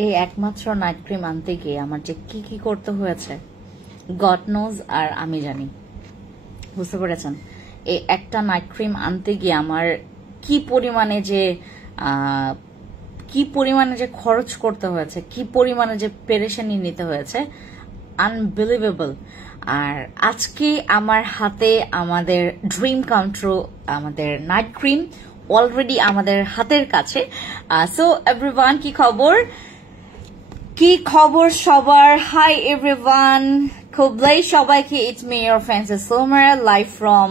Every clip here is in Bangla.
এই একমাত্র নাইট ক্রিম আনতে গিয়ে আমার যে কি কি করতে হয়েছে গড নোজ আর আমি জানি। বুঝতে পেরেছেন? এই একটা নাইট ক্রিম আনতে গিয়ে আমার কি পরিমাণে যে খরচ করতে হয়েছে, কি পরিমাণে যে পেরেশানি নিতে হয়েছে, আনবিলিভেবল। আর আজকে আমার হাতে আমাদের ড্রিম কাম ট্রু, আমাদের নাইট ক্রিম অলরেডি আমাদের হাতের কাছে। সো এভরিওয়ান, কি খবর সবার? হাই এভরিওয়ান, খুবলাই সবাইকে, it's me your fancy Somar, live from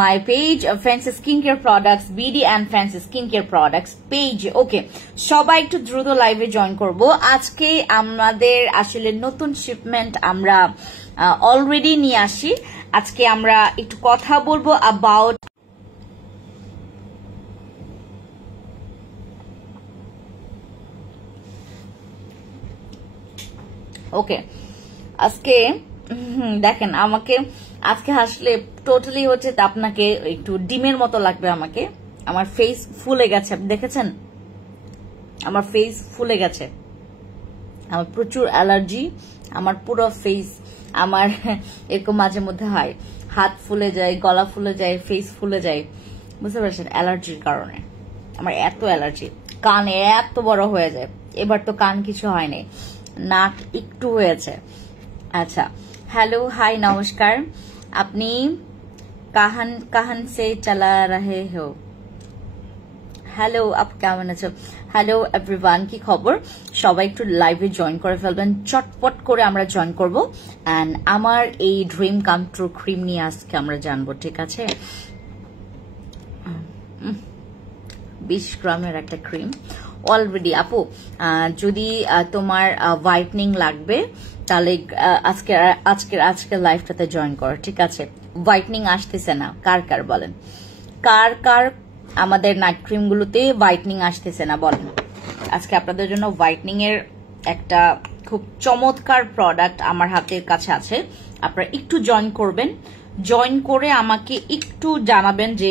my page fancy skin care products, BD and fancy skin care products page. Okay, সবাই একটু দ্রুত লাইভে জয়েন করব। আজকে আমাদের আসলে নতুন শিপমেন্ট আমরা অলরেডি নিয়ে আসি। আজকে আমরা একটু কথা বলবো অ্যাবাউট ওকে। আজকে দেখেন, আমাকে আজকে হাসলে টোটালি হচ্ছে আপনাকে একটু ডিমের মতো লাগবে। আমাকে, আমার ফেস ফুলে গেছে, আপনি দেখেছেন? আমার ফেস ফুলে গেছে, আমার প্রচুর অ্যালার্জি, আমার পুরো ফেস আমার এরকম মাঝে মধ্যে হয়, হাত ফুলে যায়, গলা ফুলে যায়, ফেস ফুলে যায়। বুঝতে পারছেন? অ্যালার্জির কারণে আমার এত অ্যালার্জি, কান এত বড় হয়ে যায়। এবার তো কান কিছু হয়নি, নাক একটু হয়েছে। আচ্ছা, হ্যালো, হাই, নমস্কার। আপনি কাহান সে চালা রহে হো? হ্যালো, আপ কেমন আছো? হ্যালো এভরিওয়ান, কি খবর? সবাই একটু লাইভে জয়েন করে ফেলবেন, চটপট করে আমরা জয়েন করব। অ্যান্ড আমার এই ড্রিম কাম ট্রু ক্রিম নিয়ে আজকে আমরা জানবো, ঠিক আছে? 20 গ্রামের একটা ক্রিম অলরেডি। আপু, যদি তোমার হোয়াইটনিং লাগবে তাহলে আজকের লাইভটাতে জয়েন করো, ঠিক আছে? হোয়াইটনিং আসতেছে না, কার বলেন, কার আমাদের নাইট ক্রিম গুলোতে হোয়াইটনিং আসতেছে না বলেন। আজকে আপনাদের জন্য হোয়াইটনিং এর একটা খুব চমৎকার প্রোডাক্ট আমার হাতের কাছে আছে। আপনারা একটু জয়েন করবেন, জয়েন করে আমাকে একটু জানাবেন যে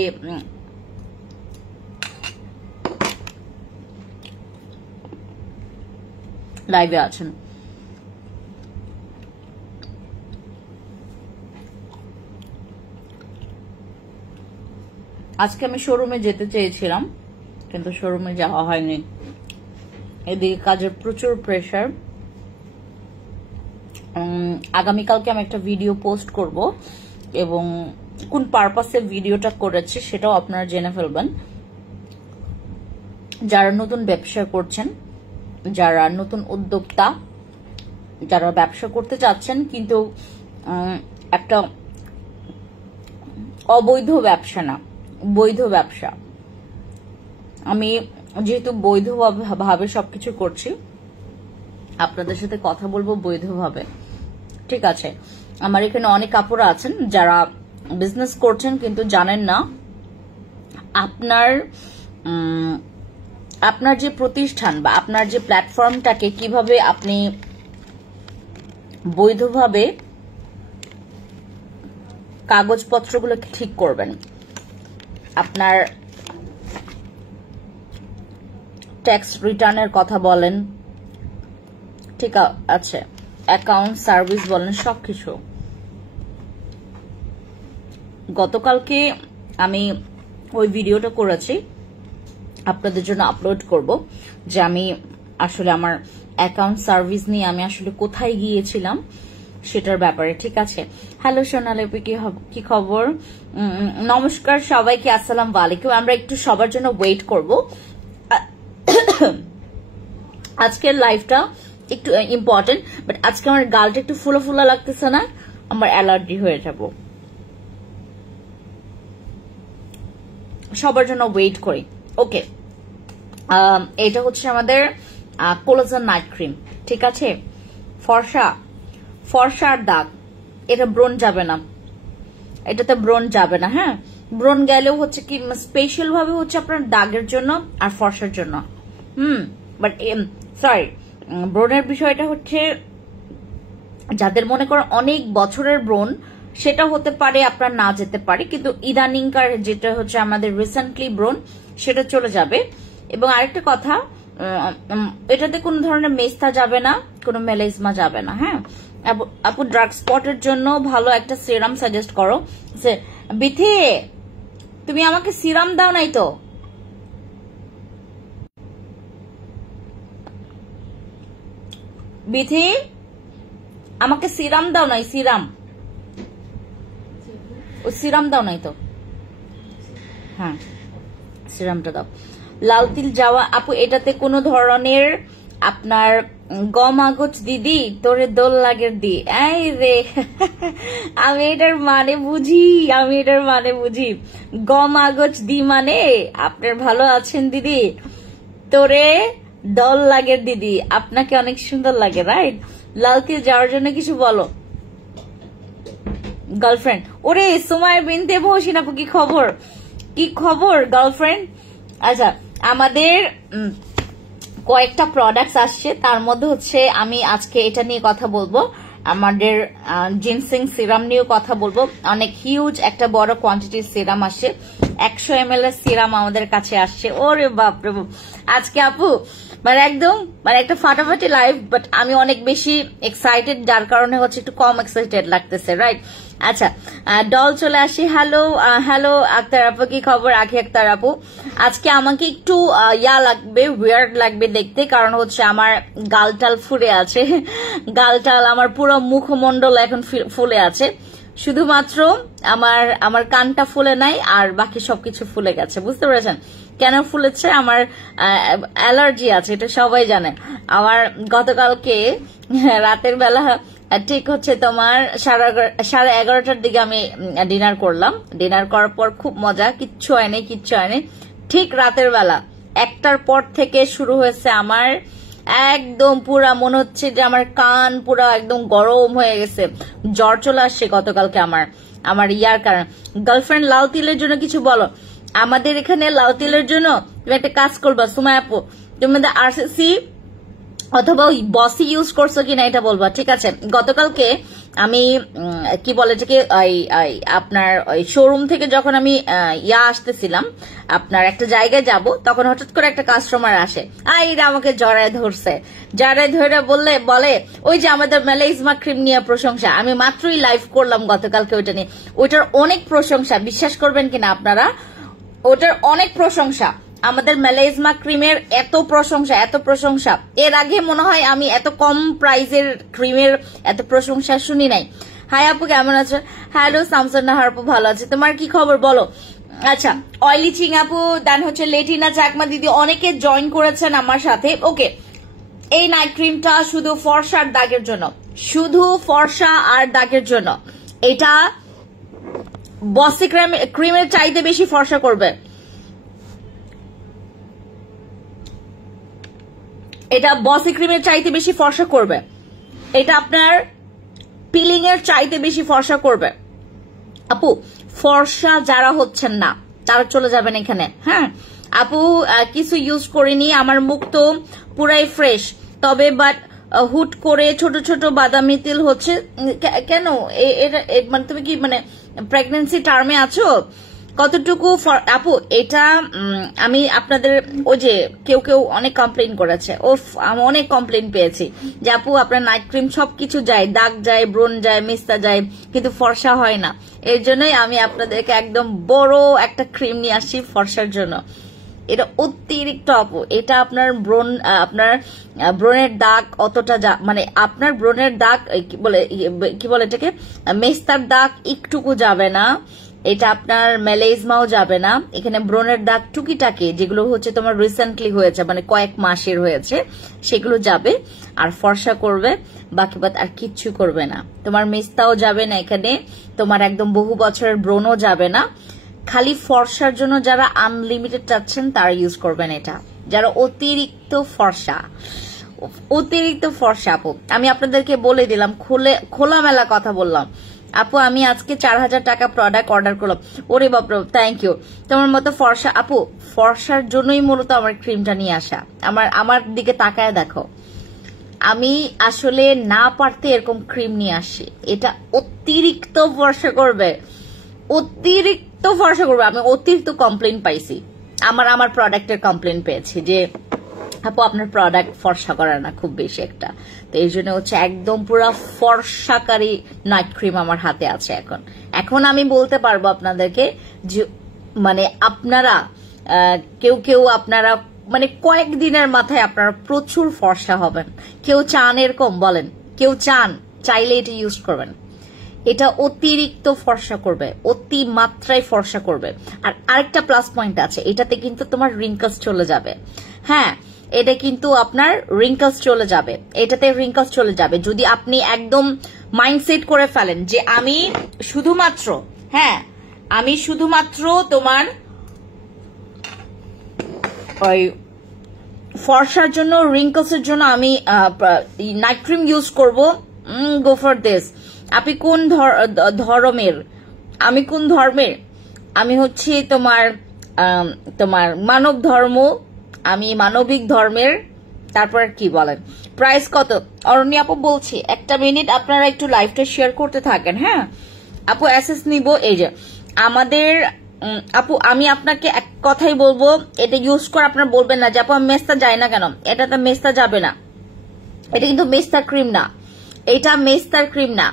লাইভে আছেন। আজকে আমি শোরুমে যেতে চেয়েছিলাম, কিন্তু শোরুমে যাওয়া হয়নি। এদিকে কাজের প্রচুর প্রেসার। আগামীকালকে আমি একটা ভিডিও পোস্ট করব, এবং কোন পারপাসে ভিডিওটা করেছি সেটাও আপনারা জেনে ফেলবেন। যারা নতুন ব্যবসা করছেন, যারা নতুন উদ্যোক্তা, যারা ব্যবসা করতে চাচ্ছেন কিন্তু একটা অবৈধ ব্যবসা না, বৈধ ব্যবসা। আমি যেহেতু বৈধভাবে সবকিছু করছি, আপনাদের সাথে কথা বলবো বৈধভাবে, ঠিক আছে? আমার এখানে অনেক আপুরা আছেন যারা বিজনেস করছেন কিন্তু জানেন না আপনার যে প্রতিষ্ঠান বা আপনার যে প্ল্যাটফর্মটাকে কিভাবে আপনি বৈধভাবে কাগজপত্রগুলো ঠিক করবেন। আপনার ট্যাক্স রিটার্নের কথা বলেন, ঠিক আছে, অ্যাকাউন্ট সার্ভিস বলেন, সবকিছু। গতকালকে আমি ওই ভিডিওটা করেছি, আপনাদের জন্য আপলোড করব, যে আমি আসলে আমার অ্যাকাউন্ট সার্ভিস নিয়ে আমি আসলে কোথায় গিয়েছিলাম সেটার ব্যাপারে, ঠিক আছে? হ্যালো সোনালিপি, কি খবর? নমস্কার সবাইকে, আসসালামু আলাইকুম। আমরা একটু সবার জন্য ওয়েট করব। আজকের লাইভটা একটু ইম্পর্টেন্ট, বাট আজকে আমার গালটা একটু ফুলা লাগতেছে না, আমার অ্যালার্জি হয়ে যাব। সবার জন্য ওয়েট করি। ওকে, এটা হচ্ছে আমাদের কোলাজেন নাইট ক্রিম, ঠিক আছে? ফর্সার দাগ, এটা ব্রণ যাবে না, এটাতে ব্রণ যাবে না। হ্যাঁ, ব্রণ গেলেও হচ্ছে কি স্পেশাল ভাবে হচ্ছে আপনার দাগের জন্য আর ফর্সার জন্য। বাট সরি, ব্রণের বিষয়টা হচ্ছে যাদের মনে করেন অনেক বছরের ব্রণ, সেটা হতে পারে আপনার না যেতে পারে, কিন্তু ইদানিংকার যেটা হচ্ছে আমাদের রিসেন্টলি ব্রণ, সেটা চলে যাবে। এবং আরেকটা কথা, এটাতে কোনো ধরনের মেস্তা যাবে না, কোনো মেলাইজমা যাবে না। হ্যাঁ আপু, ডার্ক স্পটের জন্য ভালো একটা সিরাম সাজেস্ট করো। বিথি তুমি আমাকে সিরাম দাও নাই তো? বিথি আমাকে সিরাম দাও নাই, সিরাম, ও সিরাম দাও নাই তো? হ্যাঁ সিরামটা দাও। লাল তিল যাওয়া আপু, এটাতে কোনো ধরনের আপনার গম আগজ দিদি তোরে দোল লাগের দি, এই রে আমি এটার মানে বুঝি, গম আগজ দি মানে আপনার ভালো আছেন দিদি, তোরে দল লাগের দিদি, আপনাকে অনেক সুন্দর লাগে, রাইট? লাল তিল যাওয়ার জন্য কিছু বলো গার্লফ্রেন্ড। ওরে সুমাইয়া বিনতে মহসিন আপু, কি খবর গার্লফ্রেন্ড? আচ্ছা আমাদের কয়েকটা প্রোডাক্টস আসছে, তার মধ্যে হচ্ছে আমি আজকে এটা নিয়ে কথা বলবো, আমাদের জিনসিং সিরাম নিয়েও কথা বলবো। অনেক হিউজ একটা বড় কোয়ান্টিটির সিরাম আসছে, 100 ml এর সিরাম আমাদের কাছে আসছে। ওরে বাপরে বাপ, আজকে আপু মানে একদম মানে একটা ফাটাফাটি লাইভ, বাট আমি অনেক বেশি এক্সাইটেড, যার কারণে হচ্ছে একটু কম এক্সাইটেড লাগতেছে, রাইট? আচ্ছা ডল চলে আসি। হ্যালো আক্তার আপু, কি খবর? আখি আক্তার আপু, আজকে আমাকে একটু লাগবে, ওয়ার্ড লাগবে দেখতে, কারণ হচ্ছে আমার গালটাল ফুলে আছে, গালটাল আমার পুরো মুখমন্ডল এখন ফুলে আছে, শুধুমাত্র আমার কানটা ফুলে নাই, আর বাকি সবকিছু ফুলে গেছে। বুঝতে পেরেছেন কেন ফুলেছে? আমার অ্যালার্জি আছে, এটা সবাই জানে। আমার গতকালকে রাতের বেলা ঠিক হচ্ছে তোমার 11:30টার দিকে আমি ডিনার করলাম, ডিনার করার পর খুব মজা, কিচ্ছু হয়নি। ঠিক রাতের বেলা 1টার পর থেকে শুরু হয়েছে আমার একদম পুরা মনে হচ্ছে যে আমার কান পুরা একদম গরম হয়ে গেছে, জ্বর চলে আসছে গতকালকে আমার ইয়ার কারণ। গার্লফ্রেন্ড লাল তিলের জন্য কিছু বলো। আমাদের এখানে লাল তিলের জন্য তুমি একটা কাজ করবা সুমাইয়া আপু, তুমি আরসিসি অথবা ওই বসি ইউজ করছো কিনা এটা বলবা, ঠিক আছে? গতকালকে আমি কি বলে এটাকে আপনার ওই শোরুম থেকে যখন আমি আসতেছিলাম, আপনার একটা জায়গায় যাব, তখন হঠাৎ করে একটা কাস্টমার আসে, এরা আমাকে জড়ায় ধরে বলে ওই যে আমাদের মেলাইজমা ক্রিম নিয়ে প্রশংসা। আমি মাত্রই লাইভ করলাম গতকালকে ওইটা নিয়ে, ওইটার অনেক প্রশংসা, বিশ্বাস করবেন কিনা আপনারা, ওটার অনেক প্রশংসা, আমাদের মেলাইজমা ক্রিমের এত প্রশংসা এর আগে মনে হয় আমি এত কম প্রাইজের ক্রিমের এত প্রশংসা শুনি নাই। হাই আপু কেমন আছো? হ্যালো সামসন নাহার আপু, ভালো আছে, তোমার কি খবর বলো? আচ্ছা অয়েলি চিং আপু, দেন হচ্ছে লেটিনা চাকমা দিদি, অনেকে জয়েন করেছেন আমার সাথে। ওকে, এই নাইট ক্রিমটা শুধু ফর্সা আর দাগের জন্য, শুধু ফর্সা আর দাগের জন্য। এটা বসি ক্রিমের চাইতে বেশি ফর্সা করবে, এটা বসি ক্রিমের চাইতে বেশি ফর্সা করবে, এটা আপনার পিলিং এর চাইতে বেশি ফর্সা করবে। আপু ফর্সা যারা হচ্ছেন না তারা চলে যাবেন এখানে। হ্যাঁ আপু কিছু ইউজ করিনি, আমার মুখ তো পুরাই ফ্রেশ, তবে বাট হুট করে ছোট ছোট বাদামি তিল হচ্ছে কেন? মানে তুমি কি মানে প্রেগনেন্সি টার্মে আছো? কতটুকু আপু এটা আমি আপনাদের ওই যে কেউ অনেক কমপ্লেন করেছে, আমি অনেক কমপ্লেন পেয়েছি যে আপু আপনার নাইট ক্রিম সবকিছু যায়, দাগ যায়, ব্রণ যায়, মেস্তা যায়, কিন্তু ফর্সা হয় না। এর জন্যই আমি আপনাদেরকে একদম বড় একটা ক্রিম নিয়ে আসছি ফর্সার জন্য। এটা অতিরিক্ত আপু, এটা আপনার ব্রণের দাগ অতটা মানে আপনার ব্রণের দাগ কি বলে এটাকে মেস্তার দাগ একটুকু যাবে না, এটা আপনার মেলাইজমাও যাবে না, এখানে ব্রণের দাগ টুকিটাকি যেগুলো হচ্ছে তোমার রিসেন্টলি হয়েছে মানে কয়েক মাসের হয়েছে সেগুলো যাবে, আর ফর্সা করবে, বাকি বাদ আর কিচ্ছু করবে না। তোমার মেস্তাও যাবে না, এখানে তোমার একদম বহু বছরের ব্রণও যাবে না। খালি ফর্সার জন্য যারা আনলিমিটেড চাচ্ছেন তারা ইউজ করবেন এটা, যারা অতিরিক্ত ফর্সা আপু। আমি আপনাদেরকে বলে দিলাম, খোলামেলা কথা বললাম। আপু আমি আজকে 4000 টাকা প্রোডাক্ট অর্ডার করলাম। ওরে বাপরে, থ্যাংক ইউ। তোমার মতো ফর্সা আপু, ফর্সার জন্যই মূলত আমার ক্রিমটা নিয়ে আসা। আমার দিকে তাকায় দেখো, আমি আসলে না পারতে এরকম ক্রিম নিয়ে আসি, এটা অতিরিক্ত ফর্সা করবে, আমি অতিরিক্ত কমপ্লেন পাইছি, আমার প্রোডাক্টের কমপ্লেন পেয়েছি যে আপু আপনার প্রোডাক্ট ফর্সা করে না খুব বেশি একটা, তো এই জন্য হচ্ছে একদম পুরো ফর্সাকারী নাইট ক্রিম আমার হাতে আছে এখন। এখন আমি বলতে পারবো আপনাদেরকে যে মানে আপনারা কেউ কেউ আপনারা মানে কয়েকদিনের মাথায় আপনারা প্রচুর ফর্সা হবেন। কেউ চান এরকম বলেন? কেউ চাইলে এটা ইউজ করবেন। এটা অতিরিক্ত ফর্সা করবে, অতি মাত্রায় ফর্সা করবে। আর আরেকটা প্লাস পয়েন্ট আছে, এটাতে কিন্তু তোমার রিঙ্কলস চলে যাবে। হ্যাঁ, এটা কিন্তু আপনার রিঙ্কলস চলে যাবে, এটাতে রিঙ্কলস চলে যাবে যদি আপনি একদম মাইন্ডসেট করে ফেলেন যে আমি শুধুমাত্র তোমার ওই ফর্সার জন্য, রিঙ্কলসের জন্য আমি নাইট ক্রিম ইউজ করব। Go for this. আপনি কোন ধর্মের? আমি কোন ধর্মের? আমি হচ্ছে তোমার মানব ধর্ম, আমি মানবিক ধর্মের। তারপর কি বলেন? প্রাইস কত? অরণ্য আপু বলছি, একটা মিনিট আপনারা একটু লাইভটা শেয়ার করতে থাকেন। হ্যাঁ আপু, অ্যাসেস নিব। এই যে আমাদের আপু, আমি আপনাকে এক কথাই বলবো, এটা ইউজ করে আপনারা বলবেন না যে আপু আমি মেস্তা যায় না কেন। এটা তো মেস্তা যাবে না, এটা কিন্তু মেস্তার ক্রিম না, এটা মেস্তার ক্রিম না,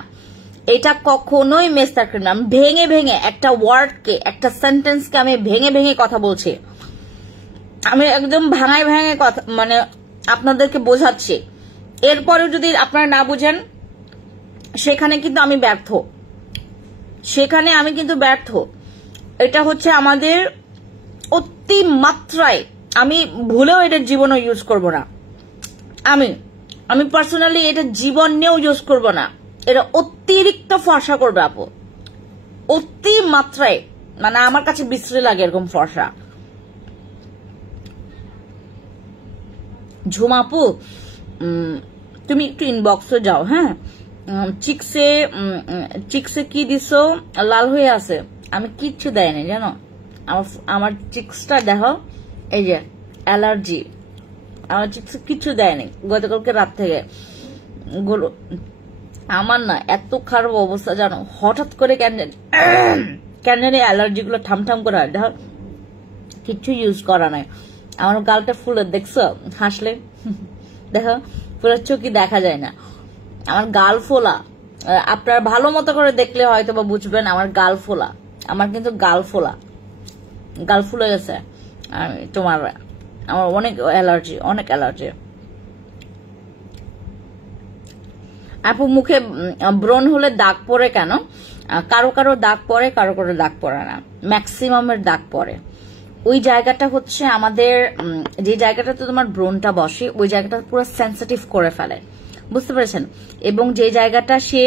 এটা কখনোই মেস্তার ক্রিম না। আমি ভেঙে ভেঙে একটা ওয়ার্ডকে, একটা সেন্টেন্সকে আমি ভেঙে ভেঙে কথা বলছি, আমি একদম ভাঙায় ভাঙে কথা মানে আপনাদেরকে বোঝাচ্ছি। এরপরেও যদি আপনারা না বুঝেন, সেখানে কিন্তু আমি ব্যর্থ, সেখানে আমি কিন্তু ব্যর্থ। এটা হচ্ছে আমাদের অতি মাত্রায়, আমি ভুলেও এটা জীবনে ইউজ করব না। আমি পার্সোনালি এটা জীবন নিয়েও ইউজ করব না। এটা অতিরিক্ত ফর্সা করবে আপু, অতি মাত্রায়, মানে আমার কাছে বিশ্রী লাগে এরকম ফর্সা। ঝুমা আপু তুমি একটু ইনবক্সে যাও। হ্যাঁ, চিক্সে কি দিছো? লাল হয়ে আছে। আমি কিচ্ছু দেয়নি জানো, আমার চিক্সটা দেখো, এই যে অ্যালার্জি, আমার চিক্সে কিচ্ছু দেয়নি গতকালকে রাত থেকে। আমার না এত খারাপ অবস্থা জানো, হঠাৎ করে কেন জানি অ্যালার্জি গুলো ঠামঠাম করে হয়। দেখো কিচ্ছু ইউজ করা নাই, আমার গালটা ফুলে দেখছো? হাসলে দেখো পুরো চোখই দেখা যায় না, আমার গাল ফোলা। আপনার ভালো মতো করে দেখলে হয়তো বা বুঝবেন আমার গাল ফোলা, আমার কিন্তু গাল ফুলে গেছে। আমার অনেক অ্যালার্জি, অনেক অ্যালার্জি। আপু মুখে ব্রণ হলে দাগ পড়ে কেন? কারো কারো দাগ পড়ে, কারো কারো দাগ পড়ে না, ম্যাক্সিমামের দাগ পড়ে। ওই জায়গাটা হচ্ছে আমাদের, যে জায়গাটাতে তোমার ব্রণটা বসে, ওই জায়গাটা পুরো সেন্সিটিভ করে ফেলে, বুঝতে পেরেছেন? এবং যে জায়গাটা সে,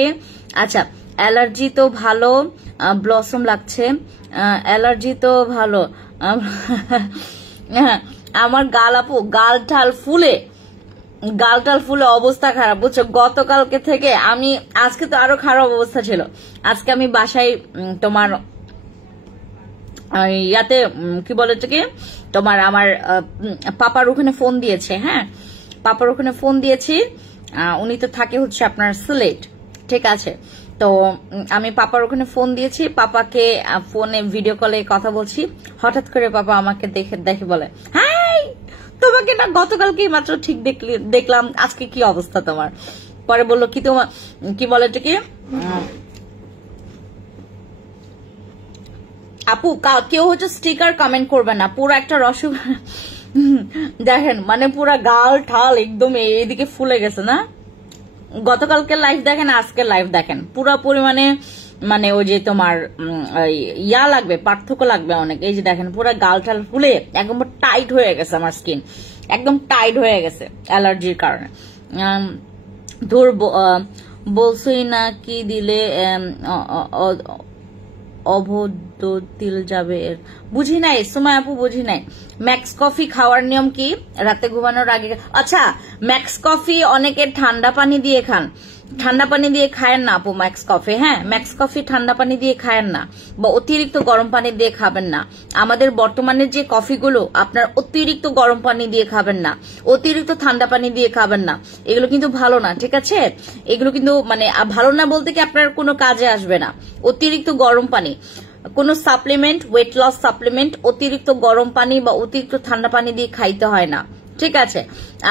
আচ্ছা অ্যালার্জি তো ভালো, ব্লসম লাগছে, অ্যালার্জি তো ভালো। আমার গাল আপু, গাল টাল ফুলে অবস্থা খারাপ, বুঝছো? গতকালকে থেকে আমি, আজকে তো আরো খারাপ অবস্থা ছিল। আজকে আমি বাসায় তোমার ইয়াতে কি বলেছে কি তোমার, আমার পাপার ওখানে ফোন দিয়েছে। হ্যাঁ, পাপার ওখানে ফোন দিয়েছি, উনি তো থাকে হচ্ছে আপনার সিলেট, ঠিক আছে? তো আমি পাপার ওখানে ফোন দিয়েছি, পাপাকে ফোনে ভিডিও কলে কথা বলছি। হঠাৎ করে পাপা আমাকে দেখে বলে, হাই তোমাকে না গতকালকে মাত্র ঠিক দেখলাম, আজকে কি অবস্থা তোমার? পরে বললো কি তোমার কি বলে কি আপু, কেউ হচ্ছে স্টিকার কমেন্ট করবে না, পুরো একটা দেখেন মানে পুরা গাল ঠাল একদম এইদিকে ফুলে গেছে না? গতকালকে লাইভ দেখেন, আজকে লাইভ দেখেন, পুরা পরিমাণে মানে ওই যে তোমার ইয়া লাগবে, পার্থক্য লাগবে অনেক। এই যে দেখেন পুরা গাল ঠাল ফুলে একদম টাইট হয়ে গেছে, আমার স্কিন একদম টাইট হয়ে গেছে অ্যালার্জির কারণে। ধর বলছই না কি দিলে অবদ্ধ তিল যাবে, বুঝি নাই সময় আপু, বুঝি নাই। ম্যাক্স কফি খাওয়ার নিয়ম কি? রাতে ঘুমানোর আগে। আচ্ছা, ম্যাক্স কফি অনেকে ঠান্ডা পানি দিয়ে খান, ঠান্ডা পানি দিয়ে খায়েন না আপু ম্যাক্স কফি। হ্যাঁ, ম্যাক্স কফি ঠান্ডা পানি দিয়ে খায়েন না, বা অতিরিক্ত গরম পানি দিয়ে খাবেন না। আমাদের বর্তমানে যে কফিগুলো আপনার অতিরিক্ত গরম পানি দিয়ে খাবেন না, অতিরিক্ত ঠান্ডা পানি দিয়ে খাবেন না, এগুলো কিন্তু ভালো না, ঠিক আছে? এগুলো কিন্তু মানে ভালো না বলতে কি আপনার কোনো কাজে আসবে না। অতিরিক্ত গরম পানি, কোন সাপ্লিমেন্ট, ওয়েট লস সাপ্লিমেন্ট অতিরিক্ত গরম পানি বা অতিরিক্ত ঠান্ডা পানি দিয়ে খাইতে হয় না, ঠিক আছে।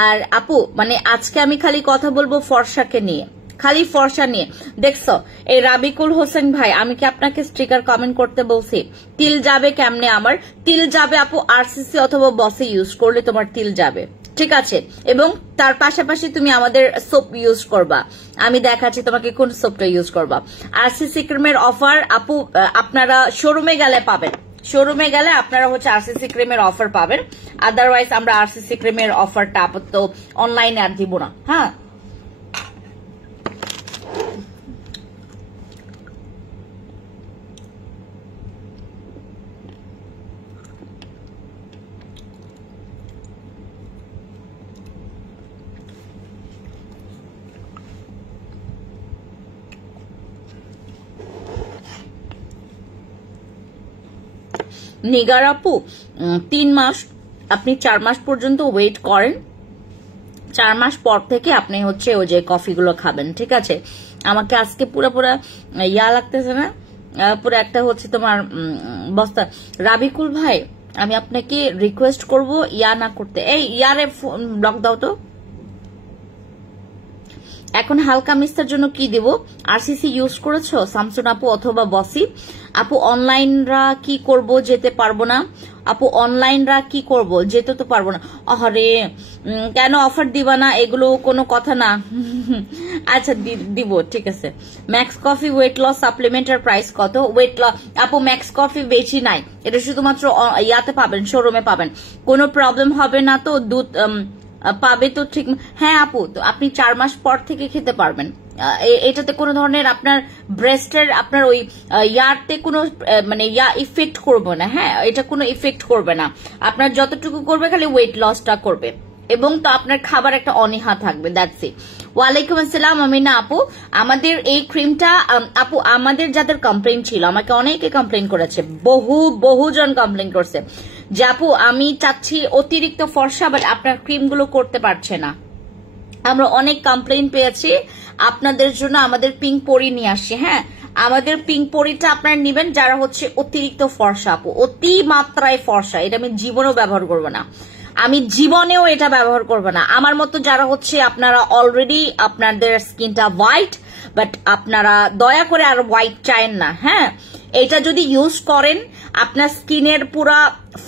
আর আপু মানে আজকে আমি খালি কথা বলবো ফর্সাকে নিয়ে, খালি ফর্সা নিয়ে। দেখছো এই রাবিকুল হোসেন ভাই, আমি কি আপনাকে স্টিকার কমেন্ট করতে বলছি? তিল যাবে কেমনে? আমার তিল যাবে আপু আরসিসি অথবা বসে ইউজ করলে তোমার তিল যাবে, ঠিক আছে। এবং তার পাশাপাশি তুমি আমাদের সোপ ইউজ করবা, আমি দেখাচ্ছি তোমাকে কোন সোপটা ইউজ করবা। আরসিসি ক্রিমের অফার আপু আপনারা শোরুমে গেলে পাবেন, শোরুমে গেলে আপনারা হচ্ছে আরসিসি ক্রিমের অফার পাবেন। আদারওয়াইজ আমরা আরসিসি ক্রিমের অফারটা আপাতত অনলাইনে আর দিব না। হ্যাঁ নিগার আপু 3 মাস, আপনি 4 মাস পর্যন্ত ওয়েট করেন, 4 মাস পর থেকে আপনি হচ্ছে ওই যে কফিগুলো খাবেন, ঠিক আছে। আমাকে আজকে পুরো ইয়া লাগতেছে না, পুরো একটা হচ্ছে তোমার বস্তা। রাবিকুল ভাই আমি আপনাকে রিকোয়েস্ট করব ইয়া না করতে, এই ইয়ারে ব্লক দাও তো। এখন হালকা মিস্তার জন্য কি দিব? আরসিসি ইউজ করেছো শামসুন আপু অথবা বসি আপু? অনলাইনরা কি করব, যেতে পারবো না আপু। অনলাইনরা কি করব, যেতে তো পারবো না। আরে কেন অফার দিবা না? এগুলো কোনো কথা না। আচ্ছা দিব, ঠিক আছে। ম্যাক্স কফি ওয়েট লস সাপ্লিমেন্টের প্রাইস কত? ওয়েট লস আপু ম্যাক্স কফি বেশি নাই, এটা শুধুমাত্র ইয়াতে পাবেন, শোরুমে পাবেন। কোনো প্রবলেম হবে না তো? দুধ পাবে তো? ঠিক হ্যাঁ আপু, তো আপনি 4 মাস পর থেকে খেতে পারবেন। এটাতে কোনো ধরনের আপনার ব্রেস্টের আপনার ওই ইয়ারতে কোনো মানে ইয়া ইফেক্ট করবে না। হ্যাঁ এটা কোনো ইফেক্ট করবে না, আপনার যতটুকু করবে খালি ওয়েট লসটা করবে, এবং তো আপনার খাবার একটা অনীহা থাকবে, দ্যাটস ইট। ওয়ালাইকুম আসসালাম আমিনা আপু। আমাদের এই ক্রিমটা আপু আমাদের যাদের কমপ্লেন ছিল, আমাকে অনেকে কমপ্লেন করেছে, বহুজন কমপ্লেন করছে যে আপু আমি চাচ্ছি অতিরিক্ত ফর্সা, বাট আপনার ক্রিমগুলো করতে পারছে না। আমরা অনেক কমপ্লেন পেয়েছি, আপনাদের জন্য আমাদের পিঙ্ক পরি নিয়ে আসছি। হ্যাঁ আমাদের পিঙ্ক পরিটা আপনারা নেবেন যারা হচ্ছে অতিরিক্ত ফর্সা আপু, অতি মাত্রায় ফর্সা। এটা আমি জীবনেও ব্যবহার করবো না, আমি জীবনেও এটা ব্যবহার করবো না। আমার মতো যারা হচ্ছে আপনারা অলরেডি আপনাদের স্কিনটা হোয়াইট, বাট আপনারা দয়া করে আর হোয়াইট চাইন না। হ্যাঁ এটা যদি ইউজ করেন আপনার স্কিনের পুরা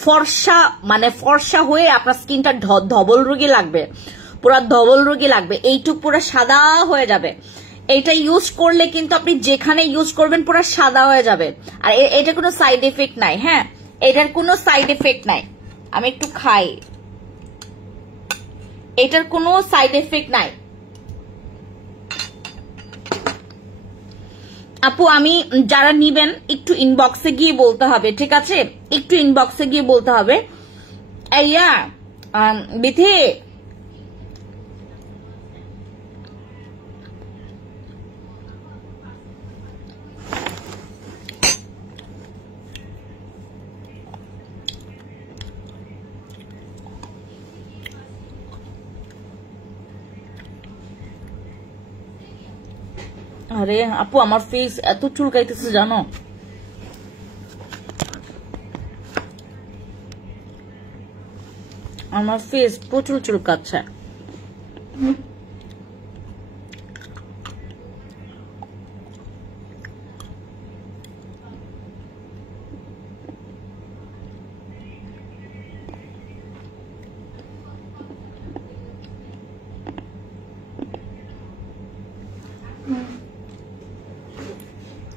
ফর্সা মানে ফর্সা হয়ে আপনার স্কিনটা ধবল রোগী লাগবে, পুরা ধবল রোগী লাগবে, এইটুক পুরো সাদা হয়ে যাবে। এটা ইউজ করলে কিন্তু আপনি যেখানে ইউজ করবেন পুরো সাদা হয়ে যাবে। আর এটা কোনো সাইড এফেক্ট নাই। হ্যাঁ এটার কোনো সাইড এফেক্ট নাই। আমি একটু খাই, এটার কোনো সাইড এফেক্ট নাই আপু। আমি যারা নিবেন একটু ইনবক্সে গিয়ে বলতে হবে, ঠিক আছে? একটু ইনবক্সে গিয়ে বলতে হবে। ইয়া বিথি আরে আপু আমার ফেস এত চুলকাইতেছে জানো, আমার ফেস প্রচুর চুলকাচ্ছে।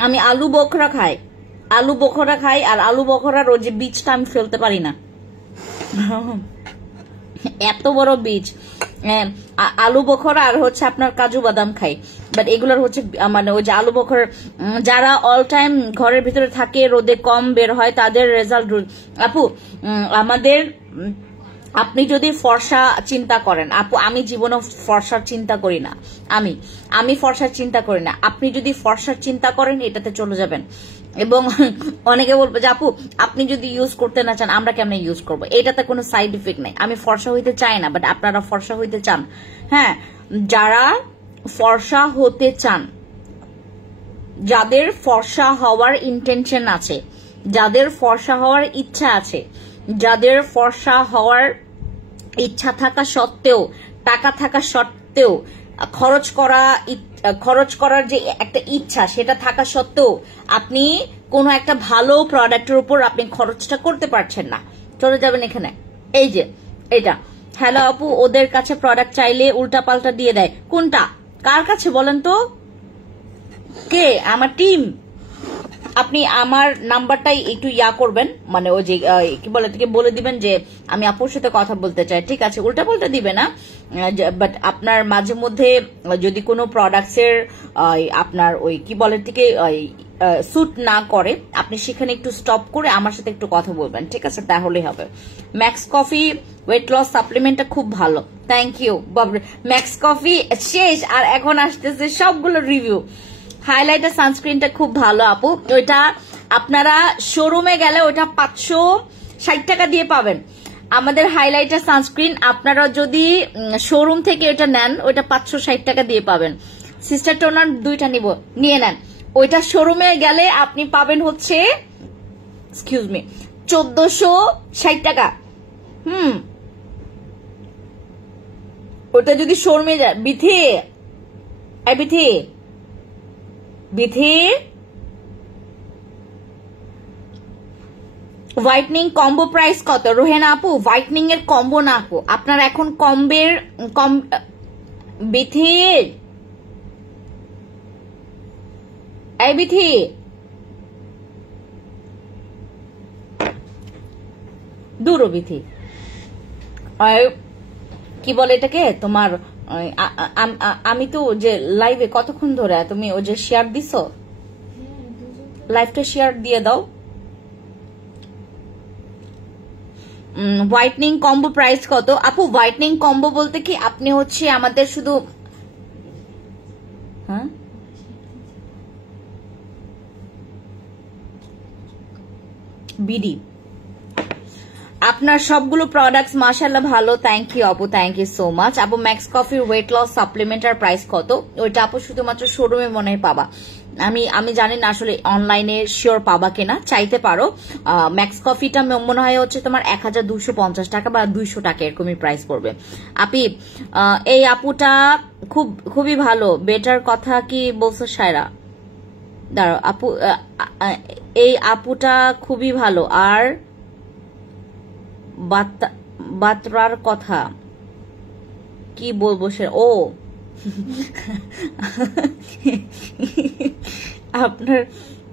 আমি আলু বখরা খাই, আলু বখরা খাই, আর আলু বখরার ওই যে বীজটা আমি ফেলতে পারি না, এত বড় বীজ। আলু বখরা আর হচ্ছে আপনার কাজু বাদাম খাই, বাট এগুলোর হচ্ছে মানে ওই যে আলু বখরা যারা অল টাইম ঘরের ভিতরে থাকে, রোদে কম বের হয়, তাদের রেজাল্ট আপু আমাদের। আপনি যদি ফর্সা চিন্তা করেন আপু, আমি জীবনে ফর্সার চিন্তা করি না, আমি ফর্সার চিন্তা করি না। আপনি যদি ফর্সার চিন্তা করেন এটাতে চলে যাবেন। এবং অনেকে বলবে যে আপু আপনি যদি ইউজ করতে না চান আমরা কেমন ইউজ করবো? এটাতে কোনো সাইড ইফেক্ট নাই। আমি ফর্সা হইতে চাই না, বাট আপনারা ফর্সা হইতে চান। হ্যাঁ যারা ফর্সা হতে চান, যাদের ফর্সা হওয়ার ইন্টেনশন আছে, যাদের ফর্সা হওয়ার ইচ্ছা আছে, যাদের ফর্সা হওয়ার ইচ্ছা থাকা সত্ত্বেও, টাকা থাকা সত্ত্বেও, খরচ করার যে একটা ইচ্ছা সেটা থাকা সত্ত্বেও আপনি কোনো একটা ভালো প্রোডাক্টের উপর আপনি খরচটা করতে পারছেন না। চলে যাবেন এখানে, এই যে এটা। হ্যালো আপু, ওদের কাছে প্রোডাক্ট চাইলে উল্টা পাল্টা দিয়ে দেয়। কোনটা? কার কাছে বলেন তো? কে? আমার টিম। আপনি আমার নাম্বারটাই একটু করবেন, মানে ওই যে কি বলে এটাকে বলে দিবেন যে আমি আপুর সাথে কথা বলতে চাই, ঠিক আছে? উল্টা পাল্টা দিবে না, বাট আপনার মাঝে মধ্যে যদি কোনো প্রোডাক্টস এর আপনার ওই কি বলে এটাকে স্যুট না করে, আপনি সেখানে একটু স্টপ করে আমার সাথে একটু কথা বলবেন, ঠিক আছে? তাহলেই হবে। ম্যাক্স কফি ওয়েট লস সাপ্লিমেন্টটা খুব ভালো, থ্যাংক ইউ। ম্যাক্স কফি শেষ, আর এখন আসতেছে সবগুলো রিভিউ। হাইলাইটার সানস্ক্রিনটা খুব ভালো আপু, ওইটা আপনারা শোরুমে গেলে ওইটা 560 টাকা দিয়ে পাবেন। আমাদের হাইলাইটার সানস্ক্রিন আপনারা যদি শোরুম থেকে এটা নেন, ওইটা 560 টাকা দিয়ে পাবেন। সিস্টার টোনার দুইটা নিয়ে নেন, ওইটা শোরুমে গেলে আপনি পাবেন হচ্ছে এক্সকিউজ মি 1460 টাকা। ওটা যদি শোরুমে যায়, বিথি হোয়াইটনিং কম্বো প্রাইস কত? রোহেনা আপু, হোয়াইটনিং এর কম্বো না আপু, আপনার এখন বিথি বিথি দূর বিথি, কি বলে এটাকে তোমার, আমি তো যে লাইভে কতক্ষণ ধরে তুমি ওই যে শেয়ার দিছো, লাইভটা শেয়ার দিয়ে দাও। হোয়াইটনিং কম্বো প্রাইস কত আপু? হোয়াইটনিং কম্বো বলতে কি আপনি হচ্ছে আমাদের শুধু বিডি, আপনার সবগুলো প্রোডাক্টস মাশাআল্লাহ ভালো, থ্যাংক ইউ আপু, থ্যাংক ইউ সো মাচ আপু। ম্যাক্স কফির ওয়েট লস সাপ্লিমেন্টার প্রাইস কত? ওইটা আপু শুধুমাত্র শোরুমে মনে হয় পাবা, আমি জানি না আসলে অনলাইনে শিওর পাবা কিনা, চাইতে পারো। ম্যাক্স কফিটা মনে হয় হচ্ছে তোমার 1250 টাকা বা 200 টাকা এরকমই প্রাইস পড়বে। আপি এই আপুটা খুবই ভালো, বেটার কথা কি বলছো সায়রা? দাঁড়াও আপু, এই আপুটা খুবই ভালো, আর বাতরার কথা কি বলবো সে? ও আপনার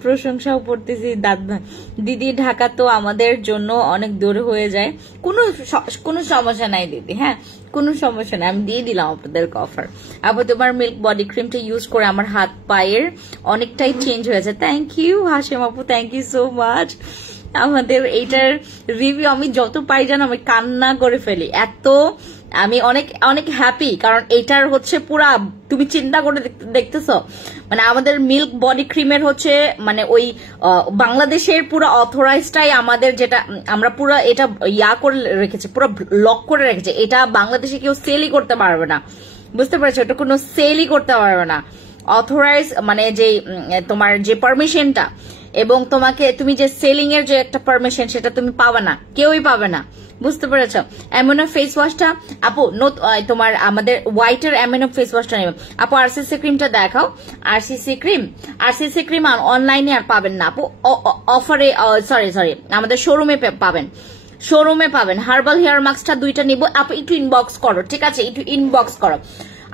প্রশংসাও পড়তেছি দাদা। দিদি ঢাকা তো আমাদের জন্য অনেক দূর হয়ে যায়, কোনো সমস্যা নাই দিদি, হ্যাঁ কোনো সমস্যা নাই, আমি দিয়ে দিলাম আপনাদেরকে অফার। আবার তোমার মিল্ক বডি ক্রিমটা ইউজ করে আমার হাত পায়ের অনেকটাই চেঞ্জ হয়েছে, থ্যাংক ইউ হাসিম আপু, থ্যাংক ইউ সো মাচ। আমাদের এইটার রিভিউ আমি যত পাই জানো আমি কান্না করে ফেলি, এত আমি অনেক হ্যাপি, কারণ এটার হচ্ছে পুরা তুমি চিন্তা করে দেখতেছো, মানে আমাদের মিল্ক বডি ক্রিমের হচ্ছে মানে ওই বাংলাদেশের পুরো অথরাইজটাই আমাদের, যেটা আমরা পুরো এটা করে রেখেছি, পুরো লক করে রেখেছে, এটা বাংলাদেশে কেউ সেলই করতে পারবে না, বুঝতে পারছো? এটা কোনো সেলই করতে পারবে না, অথরাইজ মানে যে তোমার যে পারমিশনটা এবং তুমি যে সেলিং এর যে একটা পারমিশন সেটা তুমি পাবে না, কেউই পাবে না, বুঝতে পেরেছ? অ্যামিনো ফেস ওয়াশটা আপু তোমার আমাদের হোয়াইটের অ্যামিনো ফেস ওয়াশটা নেবে আপু। আরসিসি ক্রিমটা দেখাও, আরসিসি ক্রিম অনলাইনে আর পাবেন না আপু, অফারে সরি আমাদের শোরুমে পাবেন। হার্বাল হেয়ার মাস্কটা দুইটা নিব আপু, একটু ইনবক্স করো, ঠিক আছে? একটু ইনবক্স করো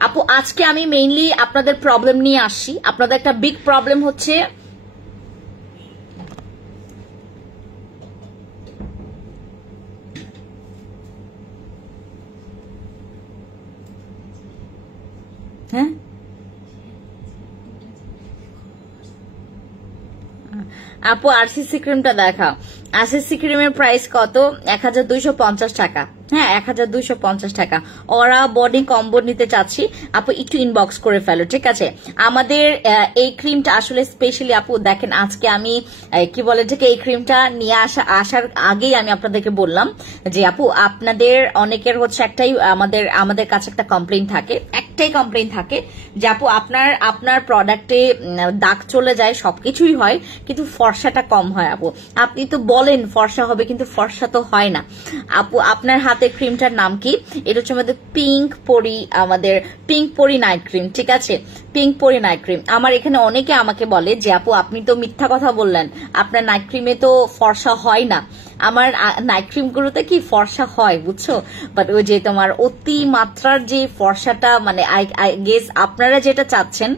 আপু। আজকে আমি মেইনলি আপনাদের প্রবলেম নিয়ে আসছি, আপনাদের একটা বিগ প্রবলেম হচ্ছে আপু আরসিসি ক্রিমটা দেখাও। আরসিসি ক্রিমের প্রাইস কত? 1250 টাকা, হ্যাঁ 1250 টাকা। ওরা বডি কম্বো নিতে চাচ্ছি আপু, একটু ইনবক্স করে ফেলো, ঠিক আছে? আমাদের এই ক্রিমটা আসলে স্পেশালি আপু দেখেন, আজকে আমি কি বলে এটাকে এই ক্রিমটা নিয়ে আসার আগেই আমি আপনাদেরকে বললাম যে আপু আপনাদের অনেকের হচ্ছে একটাই আমাদের কাছে একটা কমপ্লেইন থাকে, একটাই কমপ্লেইন থাকে যে আপু আপনার প্রোডাক্টে দাগ চলে যায়, সবকিছুই হয় কিন্তু ফর্সাটা কম হয় আপু। আপনি তো বলেন বলেন ফর্সা হবে, কিন্তু ফর্সা তো হয় না। আপু আপনার হাতে ক্রিমটার নাম কি? এটা হচ্ছে আমাদের পিঙ্ক পরি নাইট ক্রিম, ঠিক আছে? পিঙ্ক পরি নাইট ক্রিম। আমার এখানে অনেকে আমাকে বলে যে আপু আপনি তো মিথ্যা কথা বললেন, আপনার নাইট ক্রিমে তো ফর্সা হয় না। আমার নাইট ক্রিম গুলোতে কি ফর্সা হয় বুঝছো, বাট ওই যে তোমার অতি মাত্রার যে ফর্সাটা, মানে আই গেস আপনারা যেটা চাচ্ছেন,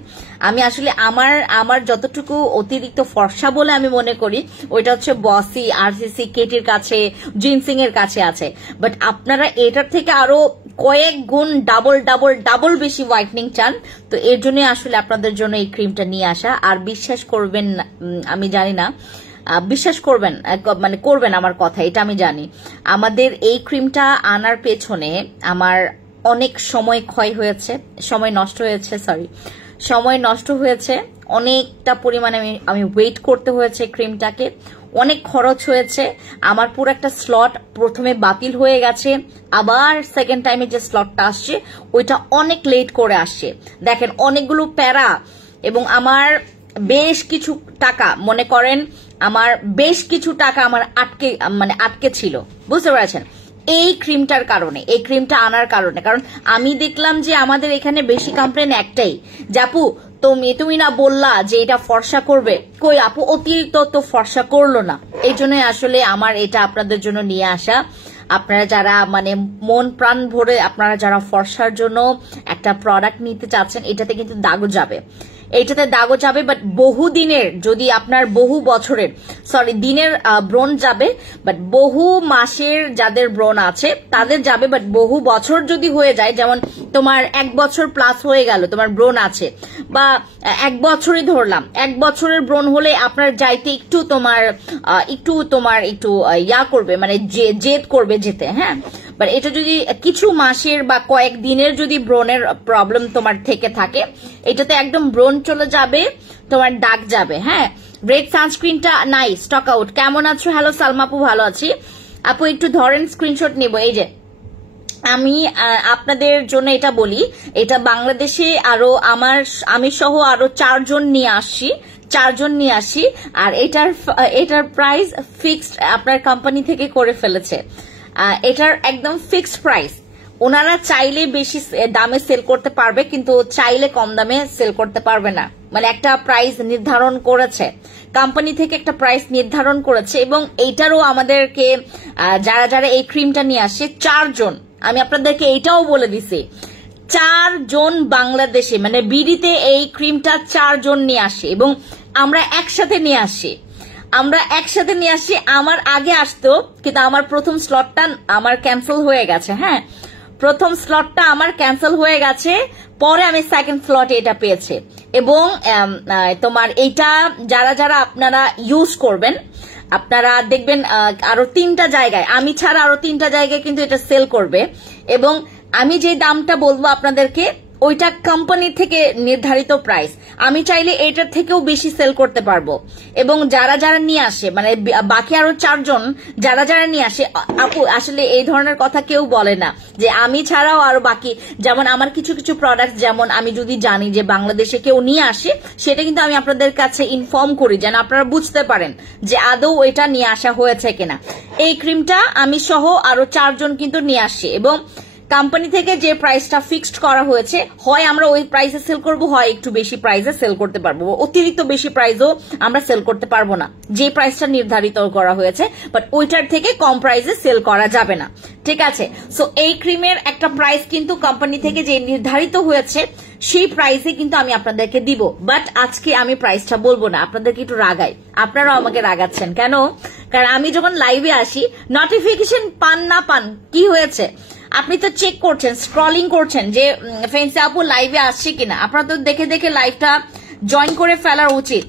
আমি আসলে আমার যতটুকু অতিরিক্ত ফর্সা বলে আমি মনে করি ওইটা হচ্ছে বসি, আরসিসি, কেটির কাছে, জিনসিং এর কাছে আছে। বাট আপনারা এটার থেকে আরো কয়েক গুণ ডাবল বেশি হোয়াইটনিং চান, তো এর জন্য আসলে আপনাদের জন্য এই ক্রিমটা নিয়ে আসা। আর বিশ্বাস করবেন, আমি জানি না বিশ্বাস করবেন, মানে করবেন আমার কথা, এটা আমি জানি। আমাদের এই ক্রিমটা আনার পেছনে আমার অনেক সময় ক্ষয় হয়েছে, সময় নষ্ট হয়েছে, অনেকটা পরিমাণে আমি ওয়েট করতে হয়েছে ক্রিমটাকে, অনেক খরচ হয়েছে। আমার পুরো একটা স্লট প্রথমে বাতিল হয়ে গেছে, আবার সেকেন্ড টাইমে যে স্লটটা আসছে ওইটা অনেক লেট করে আসছে। দেখেন অনেকগুলো প্যারা, এবং আমার বেশ কিছু টাকা, মনে করেন আমার বেশ কিছু টাকা আমার আটকে ছিল, বুঝতে পেরেছেন? এই ক্রিমটার কারণে, এই ক্রিমটা আনার কারণে। কারণ আমি দেখলাম যে আমাদের এখানে বেশি কমপ্লেন একটাই, যে আপু তুমি না বললা যে এটা ফর্সা করবে, কই আপু অতিরিক্ত তো ফর্সা করলো না। এই জন্য আসলে আমার এটা আপনাদের জন্য নিয়ে আসা। আপনারা যারা মানে মন প্রাণ ভরে আপনারা যারা ফর্সার জন্য একটা প্রোডাক্ট নিতে চাচ্ছেন, এটাতে কিন্তু দাগও যাবে, বাট বহু দিনের, যদি আপনার বহু বছরের দিনের ব্রণ যাবে, বাট বহু মাসের যাদের ব্রণ আছে তাদের যাবে, বাট বহু বছর যদি হয়ে যায়, যেমন তোমার 1 বছর প্লাস হয়ে গেল তোমার ব্রণ আছে, বা 1 বছরই ধরলাম, 1 বছরের ব্রণ হলে আপনার যাইতে একটু ইয়া করবে, মানে জেদ করবে যেতে, হ্যাঁ। বাট এটা যদি কিছু মাসের বা কয়েক দিনের যদি ব্রণের প্রবলেম তোমার থেকে থাকে, এটাতে একদম ব্রণ চলে যাবে, তোমার দাগ যাবে, হ্যাঁ। রেড সানস্ক্রিনটা নাই, স্টক আউট। কেমন আছো? হ্যালো সালমাপু, ভালো আছি আপু, একটু ধরেন স্ক্রিনশট নিব। এই যে আমি আপনাদের জন্য এটা বলি, এটা বাংলাদেশে আরো আমি সহ আরো 4 জন নিয়ে আসি, আর এটার প্রাইস ফিক্সড, আপনার কোম্পানি থেকে করে ফেলেছে। এটার একদম ফিক্সড প্রাইস। ওনারা চাইলে বেশি দামে সেল করতে পারবে, কিন্তু চাইলে কম দামে সেল করতে পারবে না। মানে একটা প্রাইস নির্ধারণ করেছে, কোম্পানি থেকে একটা প্রাইস নির্ধারণ করেছে। এবং এইটারও আমাদেরকে যারা এই ক্রিমটা নিয়ে আসে 4 জন, আমি আপনাদেরকে এইটাও বলে দিছি, 4 জন বাংলাদেশে, মানে বিডিতে এই ক্রিমটা 4 জন নিয়ে আসে, এবং আমরা একসাথে নিয়ে আসি। আমার আগে আসতো, কিন্তু আমার প্রথম স্লটটা আমার ক্যান্সেল হয়ে গেছে, হ্যাঁ। প্রথম স্লটটা আমার ক্যান্সেল হয়ে গেছে, পরে আমি সেকেন্ড স্লটে এটা পেয়েছি। এবং তোমার এইটা যারা আপনারা ইউজ করবেন, আপনারা দেখবেন আরো 3টা জায়গায়, আমি ছাড়া আরো 3টা জায়গায় কিন্তু এটা সেল করবে। এবং আমি যে দামটা বলবো আপনাদেরকে, ওইটা কোম্পানি থেকে নির্ধারিত প্রাইস। আমি চাইলে এটার থেকেও বেশি সেল করতে পারবো। এবং যারা নিয়ে আসে, মানে বাকি আরো 4 জন যারা নিয়ে আসে, আপু আসলে এই ধরনের কথা কেউ বলে না যে আমি ছাড়াও আরো বাকি, যেমন আমার কিছু প্রোডাক্ট, যেমন আমি যদি জানি যে বাংলাদেশে কেউ নিয়ে আসে, সেটা কিন্তু আমি আপনাদের কাছে ইনফর্ম করি, যেন আপনারা বুঝতে পারেন যে আদৌ এটা নিয়ে আসা হয়েছে কিনা। এই ক্রিমটা আমি সহ আরো 4 জন কিন্তু নিয়ে আসে, এবং কোম্পানি থেকে যে প্রাইসটা ফিক্সড করা হয়েছে, হয় আমরা ওই প্রাইসে সেল করব, হয় একটু বেশি প্রাইসে সেল করতে পারবো। অতিরিক্ত বেশি প্রাইসও আমরা সেল করতে পারবো না, যে প্রাইসটা নির্ধারিত করা হয়েছে, বাট ওইটার থেকে কম প্রাইসে সেল করা যাবে না, ঠিক আছে? সো এই ক্রিমের একটা প্রাইস কিন্তু কোম্পানি থেকে যে নির্ধারিত হয়েছে, সেই প্রাইসে কিন্তু আমি আপনাদেরকে দিব। বাট আজকে আমি প্রাইসটা বলবো না, আপনাদেরকে একটু রাগাই। আপনারাও আমাকে রাগাচ্ছেন কেন? কারণ আমি যখন লাইভে আসি, নোটিফিকেশন পান না পান কি হয়েছে, আপনি তো চেক করছেন, স্ক্রলিং করছেন যে ফেন্সি আপু লাইভে আসছে কিনা। আপনারা তো দেখে লাইভটা জয়েন করে ফেলার উচিত।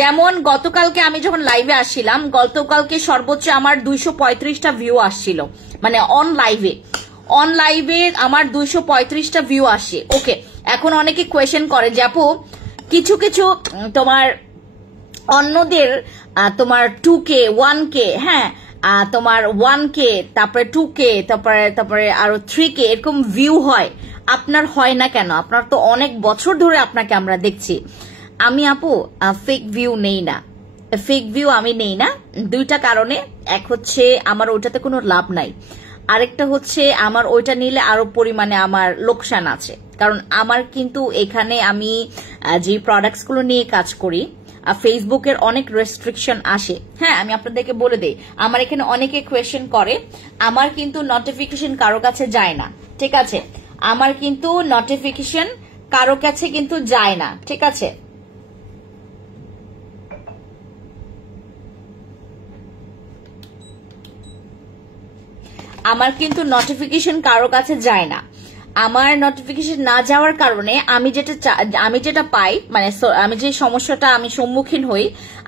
যেমন গতকালকে আমি যখন লাইভে আসছিলাম, গতকালকে সর্বোচ্চ আমার 235টা ভিউ আসছিল, মানে অন লাইভে আমার 235টা ভিউ আসে। ওকে, এখন অনেকে কোয়েশ্চেন করে যে আপু কিছু তোমার অন্যদের তোমার 2K 1K, হ্যাঁ, তোমার 1K, তারপরে 2K, তারপরে আরো 3K এরকম ভিউ হয়, আপনার হয় না কেন? আপনার তো অনেক বছর ধরে আপনাকে আমরা দেখছি। আমি আপু ফেক ভিউ নেই না, ফেক ভিউ আমি নেই না, দুইটা কারণে। এক হচ্ছে আমার ওইটাতে কোনো লাভ নাই, আরেকটা হচ্ছে আমার ওইটা নিলে আরো পরিমাণে আমার লোকসান আছে। কারণ আমার কিন্তু এখানে আমি যে প্রোডাক্টস গুলো নিয়ে কাজ করি, ফেসবুকের অনেক রেস্ট্রিকশন আসে। হ্যাঁ, আমি আপনাদেরকে বলে দেই, আমার এখানে অনেকে কোয়েশ্চেন করে, আমার কিন্তু নোটিফিকেশন কারো কাছে যায় না, ঠিক আছে? আমার কিন্তু নোটিফিকেশন কারো কাছে কিন্তু যায় না, ঠিক আছে? আমার কিন্তু নোটিফিকেশন কারো কাছে যায় না। আমার নোটিফিকেশন না যাওয়ার কারণে আমি যেটা পাই, মানে আমি যে সমস্যাটা আমি সম্মুখীন হই,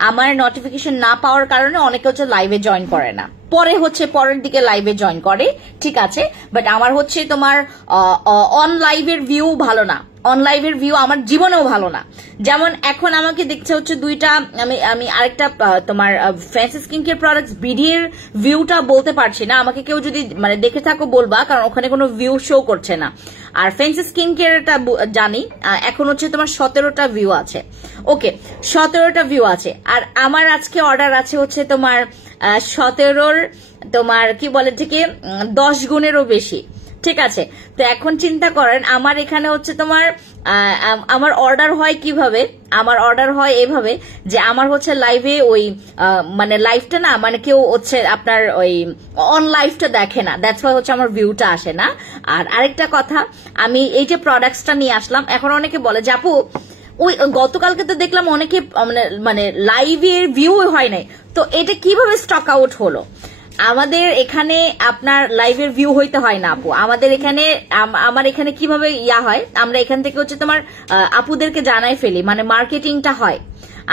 আমার নোটিফিকেশন না পাওয়ার কারণে অনেকে হচ্ছে লাইভে জয়েন করে না, পরের দিকে লাইভে জয়েন করে, ঠিক আছে? বাট আমার হচ্ছে তোমার অন লাইভের ভিউ ভালো না, অন লাইভের ভিউ আমার জীবনেও ভালো না। যেমন এখন আমাকে দেখছে হচ্ছে দুইটা, আমি আরেকটা তোমার ফ্যান্সি স্কিন কেয়ার প্রোডাক্টস বিডির ভিউটা বলতে পারছি না, আমাকে কেউ যদি মানে দেখে থাকো বলবা, কারণ ওখানে কোনো ভিউ শো করছে না। আর ফ্যান্সি স্কিন কেয়ারটা জানি এখন হচ্ছে তোমার 17টা ভিউ আছে, ওকে 17টা ভিউ আছে। আর আমার আজকে অর্ডার আছে হচ্ছে তোমার 17র তোমার কি বলে থেকে 10 গুণেরও বেশি, ঠিক আছে? তো এখন চিন্তা করেন আমার এখানে হচ্ছে তোমার আমার অর্ডার হয় কিভাবে, আমার অর্ডার হয় এভাবে যে আমার হচ্ছে লাইভে ওই মানে লাইভটা না, মানে কেউ হচ্ছে আপনার ওই অন লাইভটা দেখে না, দ্যাটস ওয়াই হচ্ছে আমার ভিউটা আসে না। আর আরেকটা কথা, আমি এই যে প্রোডাক্টসটা নিয়ে আসলাম, এখন অনেকে বলে যে আপু ওই গতকালকে তো দেখলাম অনেকে মানে লাইভের ভিউ হয় নাই, তো এটা কিভাবে স্টক আউট হলো? আমাদের এখানে আপনার লাইভের ভিউ হইতে হয় না আপু, আমাদের এখানে আমার এখানে কিভাবে হয়, আমরা এখান থেকে হচ্ছে তোমার আপুদেরকে জানাই ফেলি, মানে মার্কেটিংটা হয়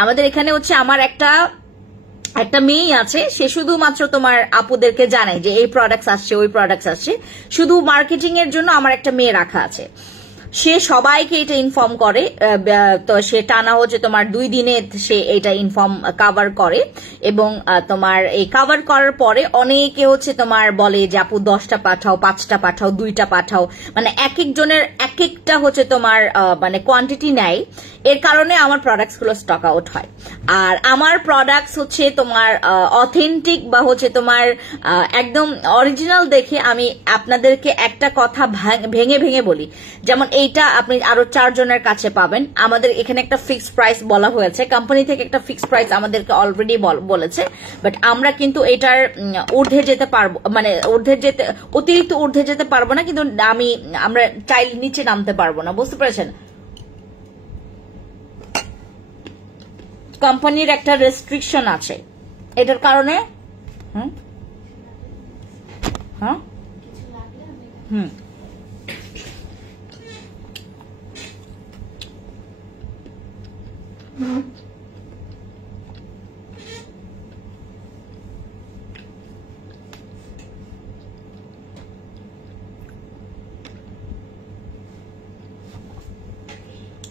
আমাদের এখানে হচ্ছে। আমার একটা মেয়ে আছে, সে শুধুমাত্র তোমার আপুদেরকে জানায় যে এই প্রোডাক্টস আসছে, ওই প্রোডাক্টস আসছে, শুধু মার্কেটিং এর জন্য আমার একটা মেয়ে রাখা আছে, সে সবাইকে এটা ইনফর্ম করে। তো সে টানা হচ্ছে তোমার 2 দিনে সে এটা ইনফর্ম কভার করে, এবং তোমার এই কভার করার পরে অনেকে হচ্ছে তোমার বলে যে আপু 10টা পাঠাও, 5টা পাঠাও, 2টা পাঠাও, মানে এক একজনের এক একটা হচ্ছে তোমার মানে কোয়ান্টিটি নেয়, এর কারণে আমার প্রোডাক্টস গুলো স্টক আউট হয়। আর আমার প্রোডাক্টস হচ্ছে তোমার অথেন্টিক বা হচ্ছে তোমার একদম অরিজিনাল দেখে আমি আপনাদেরকে একটা কথা ভেঙে ভেঙে বলি, যেমন এইটা আপনি আরো 4 জনের কাছে পাবেন। আমাদের এখানে একটা ফিক্সড প্রাইস বলা হয়েছে, কোম্পানি থেকে একটা ফিক্সড প্রাইস আমাদেরকে অলরেডি বলেছে, বাট আমরা কিন্তু এটার ঊর্ধ্বে যেতে পারবো, মানে অতিরিক্ত ঊর্ধ্বে যেতে পারবো না, কিন্তু আমরা চাইলে নিচে নামতে পারবো না, বুঝতে পেরেছেন? কোম্পানির একটা রেস্ট্রিকশন আছে, এটার কারণে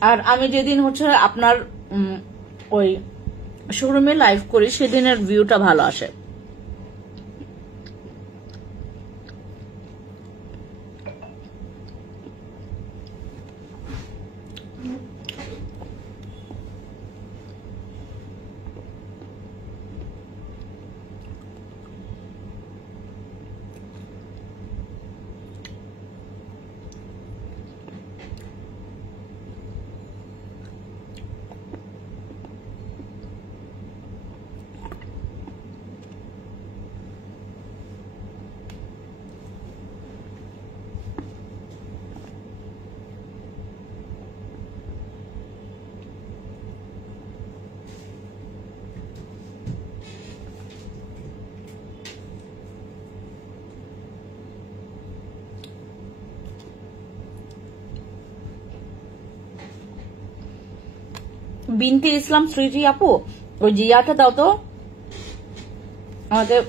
আর আমি যেদিন হচ্ছে আপনার ওই শোরুমে লাইভ করি, সেদিনের ভিউটা ভালো আসে। বিনতি ইসলাম স্মৃতি আপু, ওই জিয়াটা দাও তো, আমাদের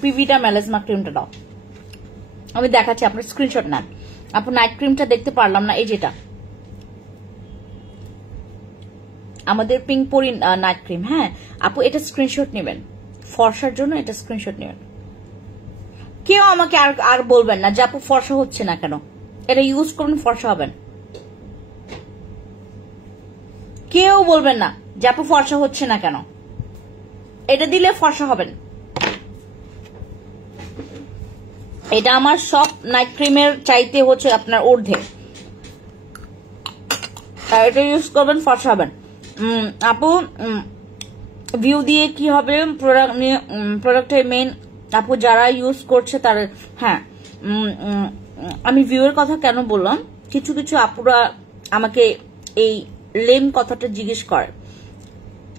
পিভিটা মেলাজমা ক্রিমটা দাও, আমি দেখাচ্ছি, আপনার স্ক্রিনশট নেন। আপু নাইট ক্রিমটা দেখতে পারলাম না, এই যেটা আমাদের পিঙ্ক পরি নাইট ক্রিম। হ্যাঁ আপু, এটা স্ক্রিনশট নেবেন, ফর্সার জন্য এটা স্ক্রিনশট নেবেন। কেউ আমাকে আর বলবেন না যে আপু ফর্সা হচ্ছে না কেন, এটা ইউজ করুন ফর্সা হবেন। কেউ বলবেন না যে আপু ফর্সা হচ্ছে না কেন, এটা দিলে ফর্সা হবেন। এটা আমার সব নাইট ক্রিমের চাইতে হচ্ছে আপনার ঊর্ধ্বে, এটা ইউজ করবেন ফর্সা হবেন। আপু ভিউ দিয়ে কি হবে, প্রোডাক্টের মেইন আপু যারা ইউজ করছে তারা, হ্যাঁ আমি ভিউয়ের কথা কেন বললাম, কিছু কিছু আপুরা আমাকে এই লেম কথাটা জিজ্ঞেস করে,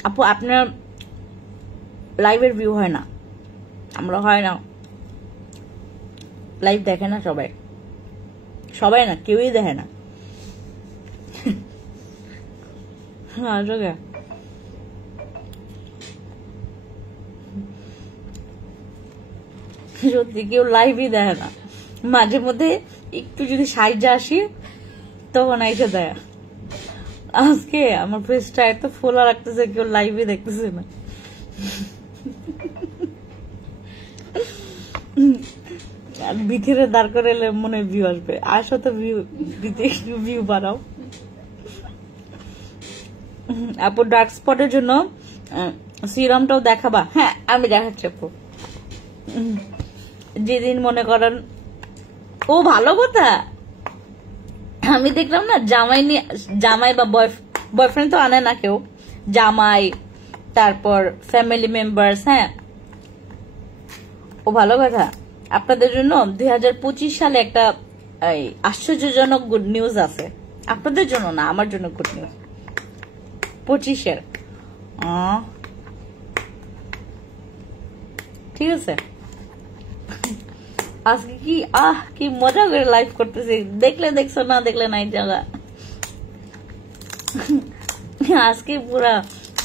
আপু আপনার লাইভের ভিউ হয় না, আমরা হয় না, লাইভ দেখে না সবাই, সবাই না কেউই দেখে না। সত্যি কেউ লাইভই দেখে না, মাঝে মধ্যে একটু যদি সাইজে আসি তখন আইসা দেয়। আজকে আমার ফেসটা এত ফোলা রাখতেছে, কেউ লাইভে দেখতেছে না। ভিতরে দাঁড় করে এলে মনে ভিউ আসবে, আসো তো ভিউ দিতে, ভিউ বাড়াও। আপু ডার্ক স্পটের জন্য সিরামটাও দেখাবা? হ্যাঁ আমি দেখাচ্ছি আপু, যেদিন মনে করেন। ও ভালো কথা, আমি দেখলাম না জামাই বা বয়ফ্রেন্ড তো আনে না কেউ, জামাই তারপর ফ্যামিলি মেম্বার্স, হ্যাঁ ও ভালো কথা। আপনাদের জন্য 2025 সালে একটা আশ্চর্যজনক গুড নিউজ আছে, আপনাদের জন্য না, আমার জন্য গুড নিউজ 25-এর। ঠিক আছে, আজকে কি মজা করে লাইভ করতেছি, দেখলে দেখছো, না দেখলে নাই জায়গা। আজকে পুরা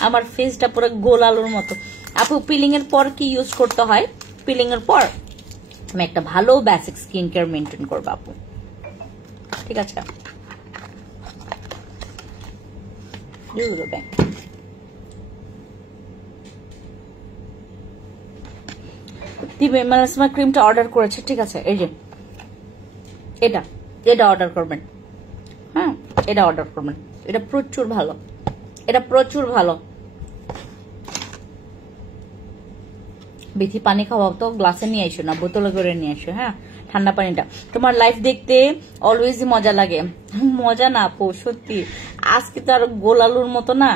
আমার ফেসটা পুরো গোল আলুর মতো। আপু পিলিং এর পর কি ইউজ করতে হয়? পিলিং এর পর আমি একটা ভালো বেসিক স্কিন কেয়ার মেনটেন করবো আপু, ঠিক আছে? মেলাসমা ক্রিমটা অর্ডার করেছে, ঠিক আছে? এই যে এটা অর্ডার করবেন, হ্যাঁ এটা অর্ডার করবেন, এটা প্রচুর ভালো, এটা প্রচুর ভালো। বেশি পানি খাওয়াও তো, গ্লাসে নিয়ে এসো না, বোতলে করে নিয়ে এসো, হ্যাঁ ঠান্ডা পানিটা। তোমার লাইফ দেখতে অলওয়েজ মজা লাগে। মজা না আপু, সত্যি আজকে তো আর গোল আলুর মতো না,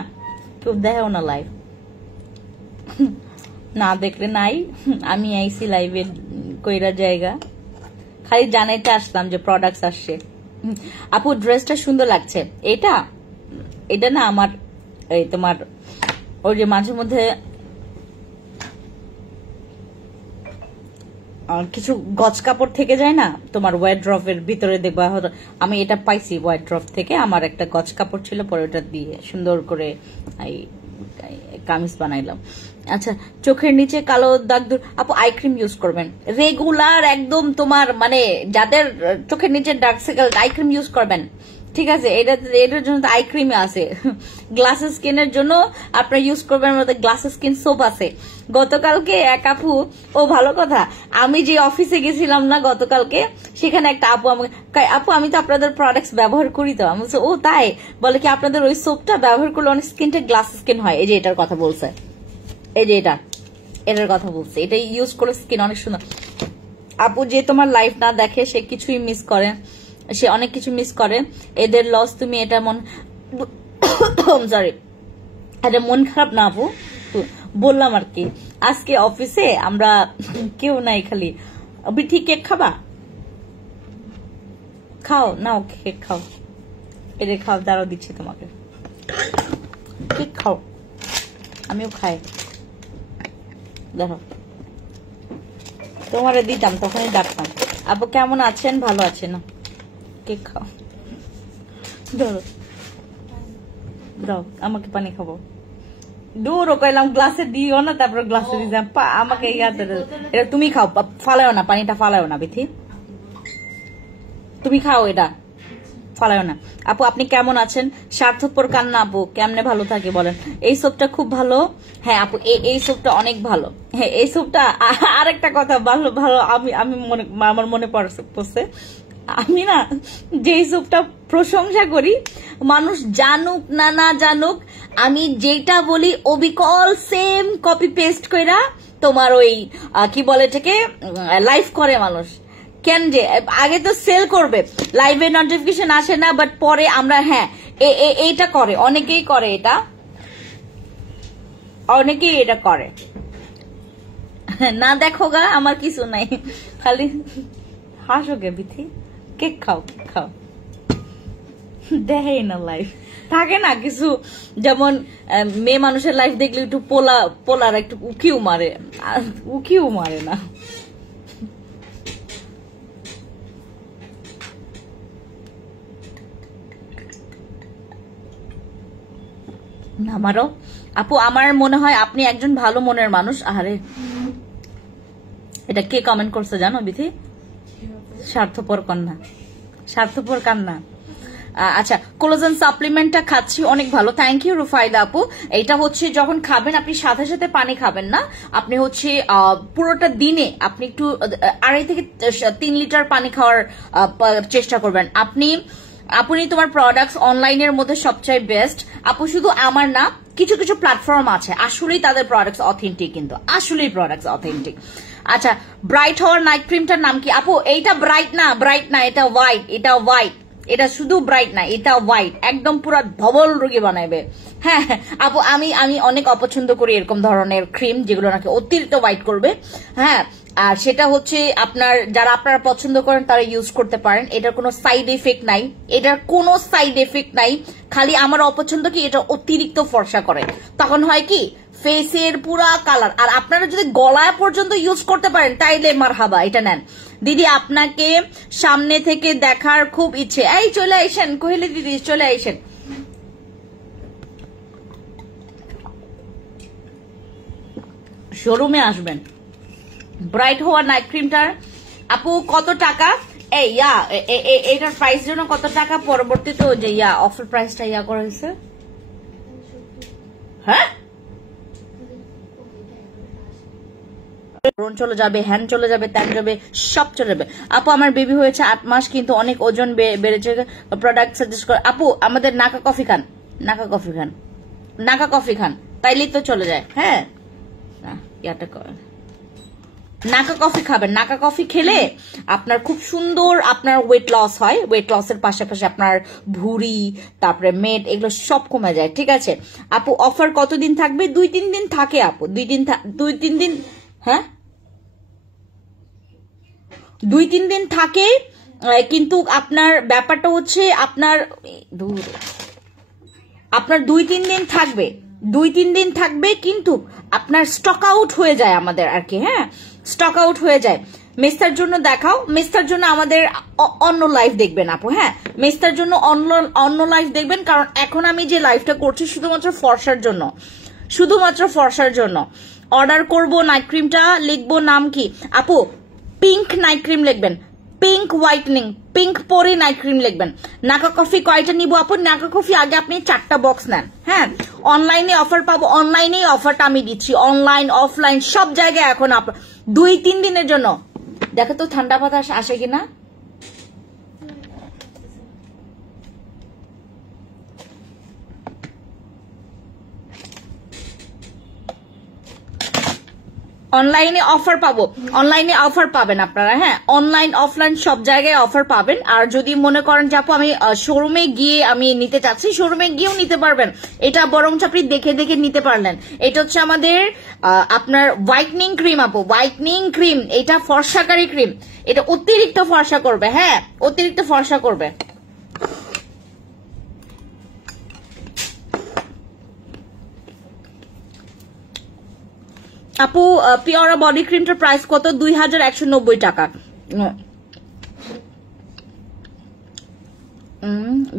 কেউ দেখেও না লাইভ, না দেখলে নাই। আমি আইসি লাইভে কইরা জায়গা, খালি জানাইতে আসলাম যে প্রোডাক্টস আসছে। আপু ড্রেসটা সুন্দর লাগছে। এটা না আমার এই তোমার ওই যে মাঝে মধ্যে কিছু গজ কাপড় থেকে যায় না তোমার ওয়ার্ড্রফের ভিতরে, দেখবা আমি এটা পাইছি ওয়ার্ড্রফ থেকে, আমার একটা গজ কাপড় ছিল, পরে ওটা দিয়ে সুন্দর করে কামিজ বানাইলাম। আচ্ছা চোখের নিচে কালো দাগ দূর, আপু আই ক্রিম ইউজ করবেন রেগুলার, একদম তোমার মানে যাদের চোখের নিচে dark circle, eye cream use করবেন, ঠিক আছে? এটার জন্য তো আই ক্রিম আছে। গ্লাস স্কিনের জন্য আপনারা ইউজ করবেন, গ্লাস স্কিন সোপ আছে। গতকালকে এক আপু, ও ভালো কথা, আমি যে অফিসে গেছিলাম না গতকালকে, সেখানে একটা আপু আমাকে, আপু আমি তো আপনাদের প্রোডাক্টস ব্যবহার করি তো, আমি ও তাই, বলে কি আপনাদের ওই সোপটা ব্যবহার করলে অনেক স্কিনটা গ্লাস স্কিন হয়। এই যে এটার কথা বলছে, এই যে এটার কথা বলছে, এটা ইউজ করলে স্কিন অনেক সুন্দর। আপু যে তোমার লাইফ না দেখে সে কিছুই মিস করে, সে অনেক কিছু মিস করে, এদের লস। তুমি এটা সরি, এটা মন খারাপ না আপু, বললাম আর কি। আজকে অফিসে আমরা কেউ নাই, খালি ঠিক কেক খাবা, খাও নাও কেক খাও, এটা খাও, দাঁড়াও দিচ্ছি তোমাকে, কেক খাও, আমিও খাই, দেখো তোমারে দিতাম তখনই ডাকতাম। আপু কেমন আছেন? ভালো আছে না? কেক খাও, ধরো দাও আমাকে পানি খাবো, দূর কইলাম গ্লাসে দিও না, তারপর গ্লাসে দিলাম আমাকে, এটা তুমি খাও, ফালাও না পানিটা, ফালাও না বিথি, তুমি খাও, এটা ফালাও না। আপু আপনি কেমন আছেন? স্বার্থপর কান্না আপু কেমনে ভালো থাকে বলেন? এই সোপটা খুব ভালো, হ্যাঁ আপু এই সোপটা অনেক ভালো, হ্যাঁ এই সোপটা। আরেকটা কথা ভালো ভালো, আমার মনে পড়ছে, আমি না যেই স্যুপটা প্রশংসা করি, মানুষ জানুক না না জানুক, আমি যেটা বলি অবিকল সেম কপি পেস্ট কইরা তোমার ওই কি বলে এটাকে লাইভ করে মানুষ। কেন যে আগে তো সেল করবে, লাইভে নোটিফিকেশন আসে না, বাট পরে আমরা হ্যাঁ এইটা করে, অনেকেই করে, এটা অনেকেই এটা করে। না দেখো গা, আমার কিছু নাই, খালি হাসো গে বিথি, কেক খাও খাও, দেখেই না লাইফ থাকে না কিছু, যেমন মেয়ে মানুষের লাইফ দেখলে একটু পোলার একটু উকিও মারে, উকিও মারে না। আমারও আপু, আমার মনে হয় আপনি একজন ভালো মনের মানুষ। আরে এটা কে কমেন্ট করছে জানো বিথি? স্বার্থপর কন্যা, স্বার্থপর কান্না। আচ্ছা, কোলাজেন সাপ্লিমেন্টটা খাচ্ছি, অনেক ভালো, থ্যাংক ইউ রুফাইদা আপু। এটা হচ্ছে যখন খাবেন আপনি সাথে সাথে পানি খাবেন না, আপনি হচ্ছে পুরোটা দিনে আপনি একটু 2.5 থেকে 3 লিটার পানি খাওয়ার চেষ্টা করবেন। আপনি তোমার প্রোডাক্টস অনলাইনের মধ্যে সবচেয়ে বেস্ট আপু, শুধু আমার না, কিছু কিছু প্ল্যাটফর্ম আছে আসলেই তাদের প্রোডাক্টস অথেন্টিক, কিন্তু আসলেই প্রোডাক্টস অথেন্টিক। আচ্ছা, ব্রাইট হওয়ার নাইট ক্রিমটার নাম কি আপু? এইটা ব্রাইট না, ব্রাইট না, এটা হোয়াইট, এটা হোয়াইট, এটা শুধু ব্রাইট না, এটা হোয়াইট, একদম পুরো ধবল রোগী বানাবে। হ্যাঁ আপু, আমি অনেক অপছন্দ করি এরকম ধরনের ক্রিম যেগুলো নাকি অতিরিক্ত হোয়াইট করবে। হ্যাঁ, আর সেটা হচ্ছে যারা আপনারা পছন্দ করেন তারা ইউজ করতে পারেন, এটার কোনো সাইড এফেক্ট নাই, এটার কোনো সাইড এফেক্ট নাই। খালি আমার অপছন্দ কি, এটা অতিরিক্ত ফর্সা করে, তখন হয় কি ফেসের পুরা কালার। আর আপনারা যদি গলায় পর্যন্ত ইউজ করতে পারেন তাইলে মারহাবা, এটা নেন। দিদি আপনাকে সামনে থেকে দেখার খুব ইচ্ছে, এই চলে আইসেন কহিলে দিদি, চলে আইসেন। শোরুমে আসবেন। ব্রাইট হওয়া নাইট ক্রিমটার আপু কত টাকা? এটার প্রাইস জন্য কত টাকা? পরবর্তীতে যে অফার প্রাইসটা করা হয়েছে। হ্যাঁ, চলে যাবে, হ্যান চলে যাবে, ত্যান যাবে, সব চলে যাবে। আপু আমার বেবি হয়েছে 8 মাস, কিন্তু অনেক ওজন বেড়েছে, প্রোডাক্ট সাজেস্ট করে। আপু আমাদের নাকা কফি খান, নাকা কফি খান, নাকা কফি খান, তাইলেই তো চলে যায়। হ্যাঁ, নাকা কফি খাবেন, নাকা কফি খেলে আপনার খুব সুন্দর আপনার ওয়েট লস হয়, ওয়েট লসের পাশাপাশি আপনার ভুঁড়ি, তারপরে মেদ, এগুলো সব কমে যায়। ঠিক আছে আপু, অফার কতদিন থাকবে? 2-3 দিন থাকে আপু, 2-3 দিন। হ্যাঁ, 2-3 দিন থাকে, কিন্তু আপনার ব্যাপারটা হচ্ছে আপনার 2-3 দিন থাকবে, 2-3 দিন থাকবে, কিন্তু আপনার স্টক আউট হয়ে যায় আমাদের আর কি। হ্যাঁ, স্টক আউট হয়ে যায়। মেস্তার জন্য দেখাও, মেস্তার জন্য আমাদের অন্য লাইভ দেখবেন আপু। হ্যাঁ, মেস্তার জন্য অন্য লাইভ দেখবেন, কারণ এখন আমি যে লাইভটা করছি শুধুমাত্র ফর্সার জন্য, শুধুমাত্র ফর্সার জন্য। অর্ডার করব নাইট ক্রিমটা, লিখবো নাম কি আপু? পিঙ্ক নাইট ক্রিম লিখবেন, পিঙ্ক হোয়াইটনিং, পিঙ্ক পরে নাইট ক্রিম লিখবেন। নাকা কফি কয়টা নিব আপু? নাকা কফি আগে আপনি 4টা বক্স নেন। হ্যাঁ, অনলাইনে অফার পাবো, অনলাইনে অফারটা আমি দিচ্ছি, অনলাইন অফলাইন সব জায়গায় এখন 2-3 দিনের জন্য। দেখো তো ঠান্ডা বাতাস আসে কিনা। অনলাইনে অফার পাবো, অনলাইনে অফার পাবেন আপনারা। হ্যাঁ, অনলাইন অফলাইন সব জায়গায় অফার পাবেন। আর যদি মনে করেন যে আপু আমি শোরুমে গিয়ে আমি নিতে চাচ্ছি, শোরুমে গিয়েও নিতে পারবেন। এটা বরং আপনি দেখে দেখে নিতে পারলেন। এটা হচ্ছে আমাদের আপনার হোয়াইটনিং ক্রিম আপু, হোয়াইটনিং ক্রিম, এটা ফর্সাকারী ক্রিম, এটা অতিরিক্ত ফর্সা করবে। হ্যাঁ, অতিরিক্ত ফর্সা করবে। আপু পিওরা বডি ক্রিমটার প্রাইস কত? 2190 টাকা।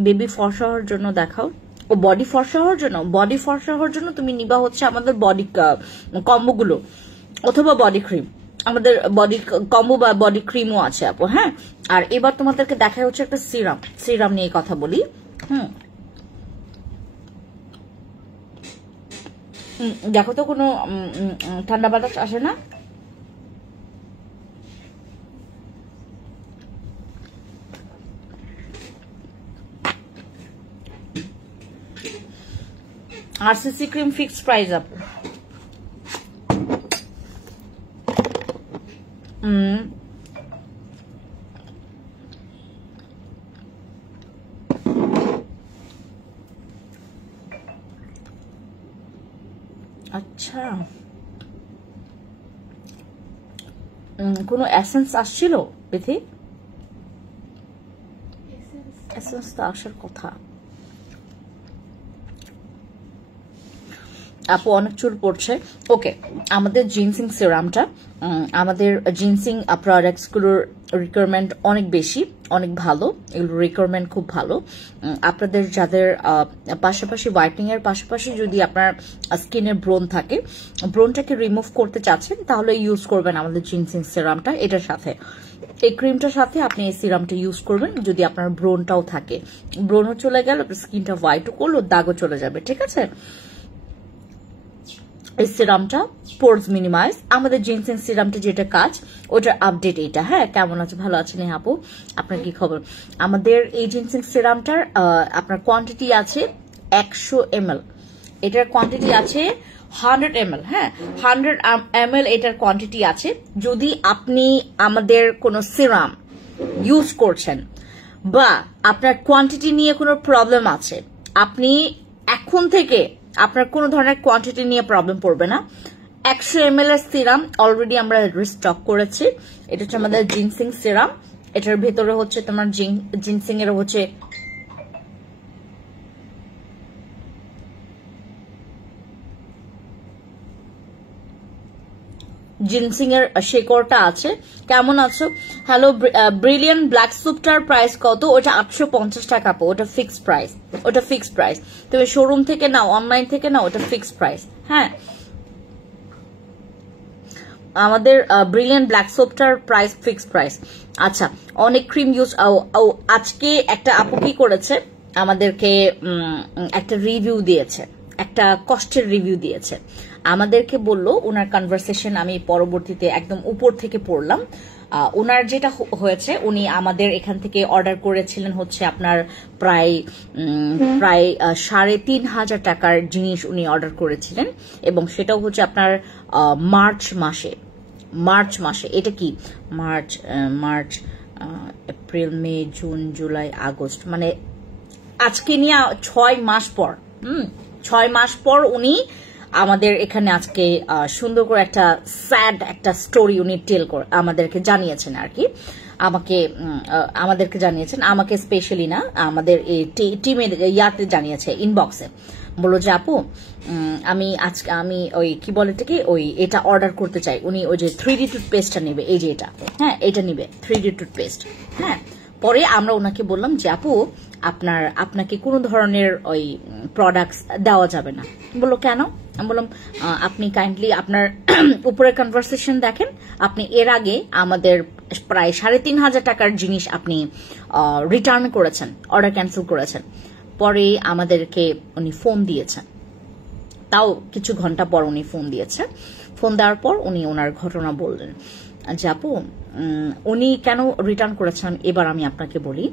বেবি ফর্সা হওয়ার জন্য দেখাও, ও বডি ফর্সা হওয়ার জন্য, বডি ফর্সা হওয়ার জন্য তুমি নিবা হচ্ছে আমাদের বডি কম্বো গুলো, অথবা বডি ক্রিম। আমাদের বডি কম্বো বা বডি ক্রিমও আছে আপু। হ্যাঁ, আর এবার তোমাদেরকে দেখা হচ্ছে একটা সিরাম, সিরাম নিয়ে কথা বলি। দেখো তো কোনো ঠান্ডা বাতাস আসে না। আরসিসি ক্রিম ফিক্সড প্রাইস আপু। আচ্ছা, কোনো এসেন্স আসছিল বিথি? এসেন্স তো আসার কথা। আপু অনেক চুল পড়ছে। ওকে, আমাদের জিনসিং সিরামটা, আমাদের জিনসিং প্রোডাক্টস গুলোর রিকোয়ারমেন্ট অনেক বেশি, অনেক ভালো, এগুলোর রিকোয়ারমেন্ট খুব ভালো। আপনাদের যাদের পাশাপাশি হোয়াইটনিং এর পাশাপাশি যদি আপনার স্কিনের ব্রণ থাকে, ব্রণটাকে রিমুভ করতে চাচ্ছেন, তাহলে ইউজ করবেন আমাদের জিনসিং সিরামটা। এটার সাথে এই ক্রিমটার সাথে আপনি এই সিরামটা ইউজ করবেন। যদি আপনার ব্রণটাও থাকে, ব্রণও চলে গেল, স্কিনটা হোয়াইটও করলো, দাগও চলে যাবে, ঠিক আছে? এই সিরামটা পোরস মিনিমাইজ, আমাদের জিনসিং সিরামটা যেটা কাজ, ওটার আপডেট এটা। হ্যাঁ, কেমন আছে? ভালো আছেন আপু, আপনার কি খবর? আমাদের এই জিনসিং সিরামটার আপনার কোয়ান্টিটি আছে 100 ml, এটার কোয়ান্টিটি আছে 100 ml। হ্যাঁ, 100 ml এটার কোয়ান্টিটি আছে। যদি আপনি আমাদের কোনো সিরাম ইউজ করছেন বা আপনার কোয়ান্টিটি নিয়ে কোনো প্রবলেম আছে, আপনি এখন থেকে আপনার কোনো ধরনের কোয়ান্টিটি নিয়ে প্রবলেম পড়বে না। 100 ml এর সিরাম অলরেডি আমরা রিস্টক করেছি। এটা হচ্ছে আমাদের জিনসিং সিরাম। এটার ভেতরে হচ্ছে তোমার জিনসিং এর হচ্ছে জিনসিং এর শেকড়টা আছে। কেমন আছো? হ্যালো, ব্রিলিয়ান্ট ব্ল্যাক স্যুপটার প্রাইস কত? ওটা 850 টাকা আপু, ওটা ফিক্সড প্রাইস, ওটা ফিক্সড প্রাইস। তুমি শোরুম থেকে নাও, অনলাইন থেকে নাও, ওটা ফিক্সড প্রাইস। হ্যাঁ, আমাদের ব্রিলিয়ান্ট ব্ল্যাক সোপটার প্রাইস ফিক্সড প্রাইস। আচ্ছা, অনেক ক্রিম ইউজ। আজকে একটা আপু কি করেছে, আমাদেরকে একটা রিভিউ দিয়েছে, একটা কষ্টের রিভিউ দিয়েছে। আমাদেরকে বলল, ওনার কনভারসেশন আমি পরবর্তীতে একদম উপর থেকে পড়লাম। ওনার যেটা হয়েছে, উনি আমাদের এখান থেকে অর্ডার করেছিলেন হচ্ছে আপনার প্রায় 3,500 টাকার জিনিস উনি অর্ডার করেছিলেন, এবং সেটাও হচ্ছে আপনার মার্চ মাসে। এটা কি মার্চ, এপ্রিল, মে, জুন, জুলাই, আগস্ট, মানে আজকে নিয়ে 6 মাস পর, 6 মাস পর উনি আমাদের এখানে আজকে সুন্দর করে একটা স্যাড একটা স্টোরি উনি টেল করে আমাদেরকে জানিয়েছেন আর কি। আমাদেরকে জানিয়েছেন, আমাকে স্পেশালি না, আমাদের এই টিমের ইয়াতে জানিয়েছে, ইনবক্সে। বললো যে আপু, আমি ওই কি বলে এটাকে, ওই এটা অর্ডার করতে চাই। উনি ওই যে 3D টুথপেস্টটা নেবে, এই যে এটা, হ্যাঁ এটা নিবে 3D টুথপেস্ট। হ্যাঁ, পরে আমরা ওনাকে বললাম যে আপু, আপনাকে কোনো ধরনের ওই প্রোডাক্টস দেওয়া যাবে না। বললো কেন? আমি বললাম আপনি কাইন্ডলি আপনার উপরের কনভারসেশন দেখেন, আপনি এর আগে আমাদের প্রায় 3,500 টাকার জিনিস আপনি রিটার্ন করেছেন, অর্ডার ক্যান্সেল করেছেন। পরে আমাদেরকে উনি ফোন দিয়েছেন, তাও কিছু ঘন্টা পর উনি ফোন দিয়েছে। ফোন দেওয়ার পর উনি ওনার ঘটনা বললেন যে আপু, উনি কেন রিটার্ন করেছেন এবার আমি আপনাকে বলি।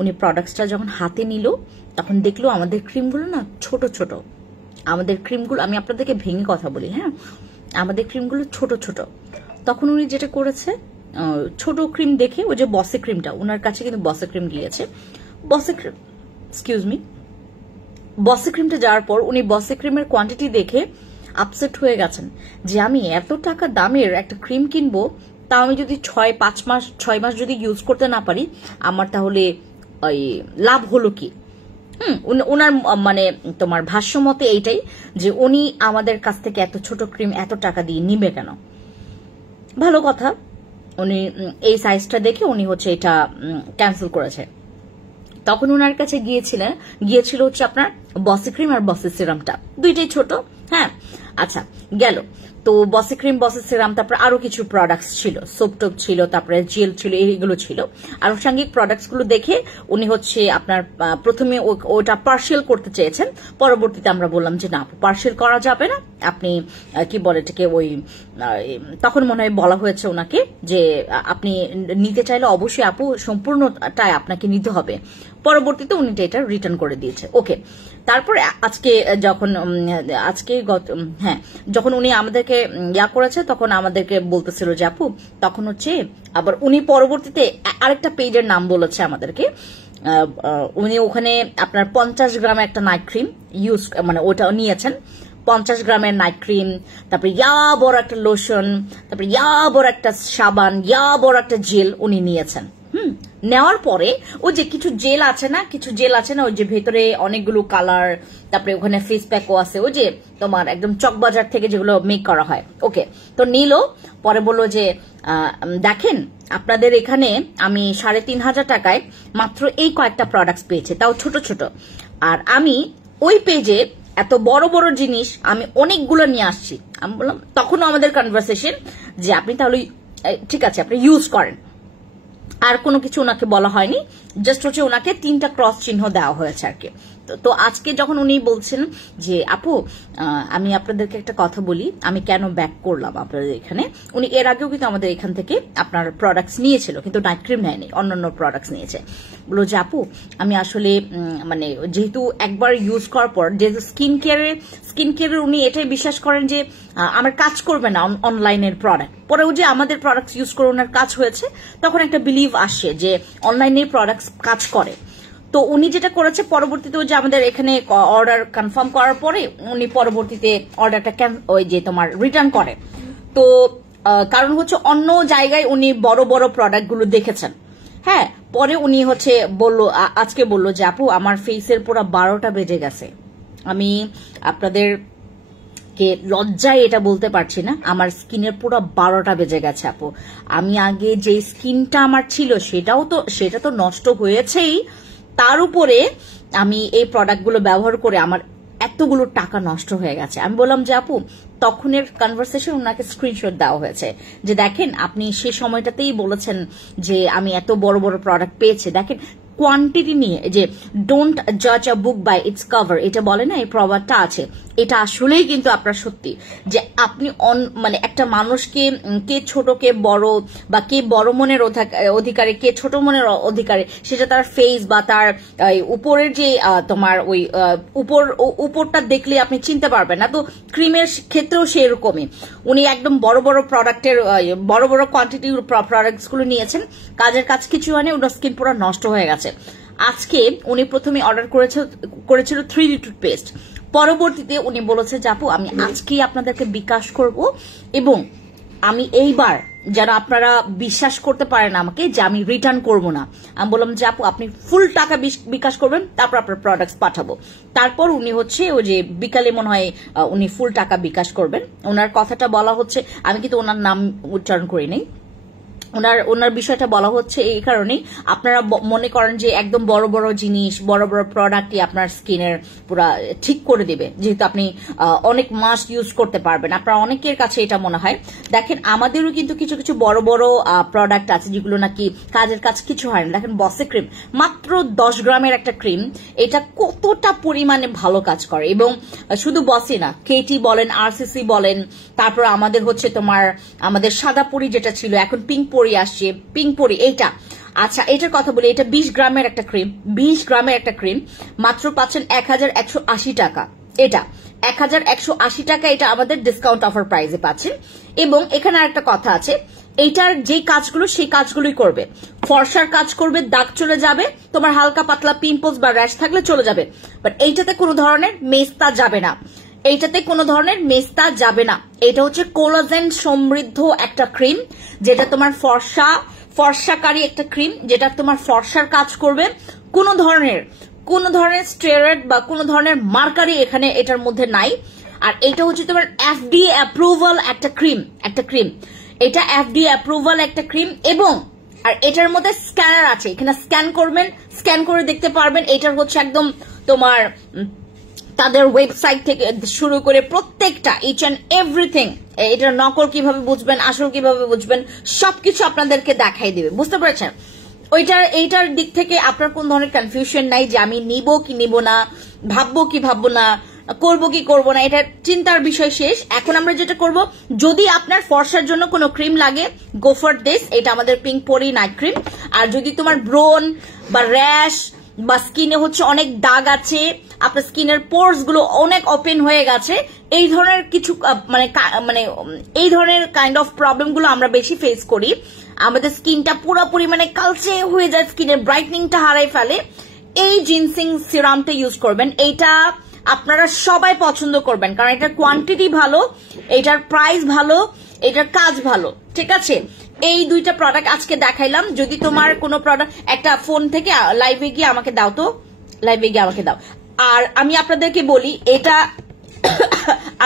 উনি প্রোডাক্টসটা যখন হাতে নিল, তখন দেখলো আমাদের ক্রিমগুলো না ছোট ছোট। আমাদের ক্রিমগুলো, আমি আপনাদেরকে ভেঙে কথা বলি, হ্যাঁ, আমাদের ক্রিমগুলো ছোট ছোট। তখন উনি যেটা করেছে, ছোট ক্রিম দেখে, ওই যে বসে ক্রিমটা, ওনার কাছে কিন্তু বসে ক্রিম গিয়েছে, বসে ক্রিম, এক্সকিউজ মি, বসে ক্রিমটা যাওয়ার পর উনি বসে ক্রিমের কোয়ান্টিটি দেখে আপসেট হয়ে গেছেন যে আমি এত টাকা দামের একটা ক্রিম কিনবো, তা আমি যদি 6 মাস যদি ইউজ করতে না পারি, আমার তাহলে ওই লাভ হলো কি? ওনার মানে তোমার ভাষ্য মতে এইটাই যে উনি আমাদের কাছ থেকে এত ছোট ক্রিম এত টাকা দিয়ে নিবে কেন? ভালো কথা, উনি এই সাইজটা দেখে উনি হচ্ছে এটা ক্যান্সেল করেছে। তখন ওনার কাছে গিয়েছিল হচ্ছে আপনার বসে ক্রিম আর বসে সিরামটা, দুইটাই ছোট। হ্যাঁ, আচ্ছা গেল তো বসে ক্রিম, বসে সিরাম, তারপরে আরো কিছু প্রোডাক্টস ছিল, সোপ টোপ ছিল, তারপরে জেল ছিল, এইগুলো ছিল। আনুষঙ্গিক প্রোডাক্টস গুলো দেখে উনি হচ্ছে আপনার প্রথমে ওটা পার্সিয়াল করতে চেয়েছেন। পরবর্তীতে আমরা বললাম যে না, পার্সিয়াল করা যাবে না, আপনি কি বলে এটাকে, ওই তখন মনে হয় বলা হয়েছে ওনাকে যে আপনি নিতে চাইলে অবশ্যই আপু সম্পূর্ণটাই আপনাকে নিতে হবে। পরবর্তীতে উনি এটা রিটার্ন করে দিয়েছে। ওকে, তারপরে আজকে যখন যখন উনি আমাদেরকে করেছে তখন আমাদেরকে বলতেছিল যে আপু তখন হচ্ছে আবার উনি পরবর্তীতে আরেকটা পেজের নাম বলেছে আমাদেরকে। উনি ওখানে আপনার 50 গ্রামের একটা নাইট ক্রিম মানে ওটা নিয়েছেন, 50 গ্রামের নাইট ক্রিম, তারপরে বড় একটা লোশন, তারপরে বড় একটা সাবান, বড় একটা জেল উনি নিয়েছেন। নেওয়ার পরে ওই যে কিছু জেল আছে না ওই যে ভেতরে অনেকগুলো কালার, তারপরে ওখানে ফেস প্যাকও আছে, ওই যে তোমার একদম চকবাজার থেকে যেগুলো মেক করা হয়। ওকে, তো নিল, পরে বললো যে দেখেন আপনাদের এখানে আমি 3,500 টাকায় মাত্র এই কয়েকটা প্রোডাক্টস পেয়েছি, তাও ছোট ছোট, আর আমি ওই পেজে এত বড় বড় জিনিস আমি অনেকগুলো নিয়ে আসছি। আমি বললাম, তখনও আমাদের কনভারসেশন যে আপনি তাহলে ঠিক আছে আপনি ইউজ করেন, আর কোনো কিছু ওনাকে বলা হয়নি, জাস্ট হচ্ছে ওনাকে 3টা ক্রস চিহ্ন দেওয়া হয়েছে আর কি। তো আজকে যখন উনি বলছেন যে আপু আমি আপনাদেরকে একটা কথা বলি, আমি কেন ব্যাক করলাম আপনাদের এখানে, উনি এর আগেও কিন্তু আমাদের এখান থেকে আপনার প্রোডাক্টস নিয়েছিল, কিন্তু নাইট ক্রিম নেয়নি, অন্যান্য প্রোডাক্টস নিয়েছে। বললো যে আপু আমি আসলে মানে যেহেতু একবার ইউজ করার পর, যেহেতু স্কিন কেয়ারের উনি এটাই বিশ্বাস করেন যে আমার কাজ করবে না অনলাইনের প্রোডাক্ট, পরেও যে আমাদের প্রোডাক্টস ইউজ করে ওনার কাজ হয়েছে, তখন একটা বিলিভ আসে যে অনলাইনের প্রোডাক্টস কাজ করে। তো উনি যেটা করেছে পরবর্তীতে যে আমাদের এখানে অর্ডার কনফার্ম করার পরে উনি পরবর্তীতে অর্ডারটা ওই যে তোমার রিটার্ন করে। তো কারণ হচ্ছে অন্য জায়গায় উনি বড় বড় প্রোডাক্ট গুলো দেখেছেন। হ্যাঁ, পরে উনি হচ্ছে আজকে বললো যে আপু আমার ফেসের পুরো 12টা বেজে গেছে, আমি আপনাদের কে লজ্জায় এটা বলতে পারছি না, আমার স্কিনের পুরো 12টা বেজে গেছে আপু। আমি আগে যে স্কিনটা আমার ছিল সেটা তো নষ্ট হয়েছেই, তার উপরে আমি এই প্রোডাক্টগুলো ব্যবহার করে আমার এতগুলো টাকা নষ্ট হয়ে গেছে। আমি বললাম যে আপু তখনের কনভারসেশন ওনাকে স্ক্রিনশট দেওয়া হয়েছে যে দেখেন আপনি সে সময়টাতেই বলেছেন যে আমি এত বড় বড় প্রোডাক্ট পেয়েছি, দেখেন কোয়ান্টিটি নিয়ে, যে ডোন্ট জাজ আ বুক বাই ইটস কভার, এটা বলে না, এই প্রবাদটা আছে, এটা আসলেই কিন্তু আপনার সত্যি, যে আপনি মানে একটা মানুষকে কে ছোট কে বড়, বা কে বড় মনের অধিকারী কে ছোট মনের অধিকারী, সেটা তার ফেস বা তার উপরের যে তোমার ওই উপরটা দেখলে আপনি চিনতে পারবেন না। তো ক্রিমের ক্ষেত্রেও সেরকমই, উনি একদম বড় বড় প্রোডাক্টের বড় বড় কোয়ান্টিটির প্রোডাক্টস গুলো নিয়েছেন, কাজের কাজ কিছু হয়নি, ওনার স্কিন পুরো নষ্ট হয়ে গেছে। আজকে উনি প্রথমে অর্ডার করেছিল 3D টুথপেস্ট, পরবর্তীতে উনি বলেছে যে আপু আমি আজকেই আপনাদেরকে বিকাশ করব, এবং আমি এইবার যারা আপনারা বিশ্বাস করতে পারেন আমাকে যে আমি রিটার্ন করব না। আমি বললাম যে আপু আপনি ফুল টাকা বিকাশ করবেন, তারপর আপনার প্রোডাক্টস পাঠাবো। তারপর উনি হচ্ছে ওই যে বিকালে মনে হয় উনি ফুল টাকা বিকাশ করবেন। ওনার কথাটা বলা হচ্ছে, আমি কিন্তু ওনার নাম উচ্চারণ করি নাই, ওনার বিষয়টা বলা হচ্ছে এই কারণেই, আপনারা মনে করেন যে একদম বড় বড় জিনিস বড় বড় প্রোডাক্টই আপনার স্কিনের পুরা ঠিক করে দিবে, যেহেতু আপনি অনেক মাস ইউজ করতে পারবেন, আপনার অনেকের কাছে এটা মনে হয়। দেখেন আমাদেরও কিন্তু কিছু কিছু বড় বড় প্রোডাক্ট আছে যেগুলো নাকি কাজের কাজ কিছু হয় না। দেখেন বসে ক্রিম, মাত্র 10 গ্রামের একটা ক্রিম, এটা কতটা পরিমাণে ভালো কাজ করে। এবং শুধু বসে না, কেটি বলেন, RCC বলেন, তারপর আমাদের হচ্ছে তোমার আমাদের সাদা পরি যেটা ছিল এখন পিঙ্ক পরি আসছে, পিঙ্ক পরি এইটা। আচ্ছা এটার কথা বলি, এটা 20 গ্রামের একটা ক্রিম, 20 গ্রামের একটা ক্রিম মাত্র পাচ্ছেন 1180 টাকা। এটা 1180 টাকা, এটা আমাদের ডিসকাউন্ট অফার প্রাইসে পাচ্ছেন। এবং এখানে আরেকটা কথা আছে, এইটার যে কাজগুলো সেই কাজগুলোই করবে, ফর্সার কাজ করবে, দাগ চলে যাবে, তোমার হালকা পাতলা পিম্পলস বা র্যাশ থাকলে চলে যাবে, বাট এইটাতে কোনো ধরনের মেস্তা যাবে না, এইটাতে কোনো ধরনের মেস্তা যাবে না। এটা হচ্ছে কোলাজেন সমৃদ্ধ একটা ক্রিম, যেটা তোমার ফর্সাকারী একটা ক্রিম, যেটা তোমার ফর্সার কাজ করবে। কোনো ধরনের স্টেরয়েড বা কোনো ধরনের মার্কারি এখানে এটার মধ্যে নাই। আর এটা হচ্ছে তোমার FDA অ্যাপ্রুভাল একটা ক্রিম, এটা FDA অ্যাপ্রুভাল একটা ক্রিম। এবং আর এটার মধ্যে স্ক্যানার আছে, এখানে স্ক্যান করবেন, স্ক্যান করে দেখতে পারবেন। এটার হচ্ছে একদম তোমার তাদের ওয়েবসাইট থেকে শুরু করে প্রত্যেকটা ইচ অ্যান্ড এভরিথিং, এটার নকল কিভাবে বুঝবেন, আসল কিভাবে বুঝবেন, সবকিছু আপনাদেরকে দেখাই দিবে, বুঝতে পেরেছেন? এইটার দিক থেকে আপনার কোন ধরনের কনফিউশন নাই যে আমি নিব কি নিব না, ভাববো কি ভাববো না, করবো কি করবো না, এটা চিন্তার বিষয় শেষ। এখন আমরা যেটা করব, যদি আপনার ফর্সার জন্য কোনো ক্রিম লাগে, গো ফর দিস, এটা আমাদের পিঙ্ক পরি নাইট ক্রিম। আর যদি তোমার ব্রোন বা র্যাশ বা স্কিনে হচ্ছে অনেক দাগ আছে, আপনার স্কিনের পোর্স গুলো অনেক ওপেন হয়ে গেছে, এই ধরনের কিছু মানে এই ধরনের কাইন্ড অফ প্রবলেম গুলো আমরা বেশি ফেস করি। আমাদের স্কিনটা পুরোপুরি মানে কালচে হয়ে যায়, স্কিনের ব্রাইটনিংটা হারাই ফেলে। এই জিনসিং সিরামটা ইউজ করবেন, এইটা আপনারা সবাই পছন্দ করবেন, কারণ এটার কোয়ান্টিটি ভালো, এটার প্রাইস ভালো, এটার কাজ ভালো। ঠিক আছে, এই দুইটা প্রোডাক্ট আজকে দেখাইলাম। যদি তোমার কোনো প্রোডাক্ট একটা ফোন থেকে লাইভে গিয়ে আমাকে দাও, তো লাইভে গিয়ে আমাকে দাও। আর আমি আপনাদেরকে বলি, এটা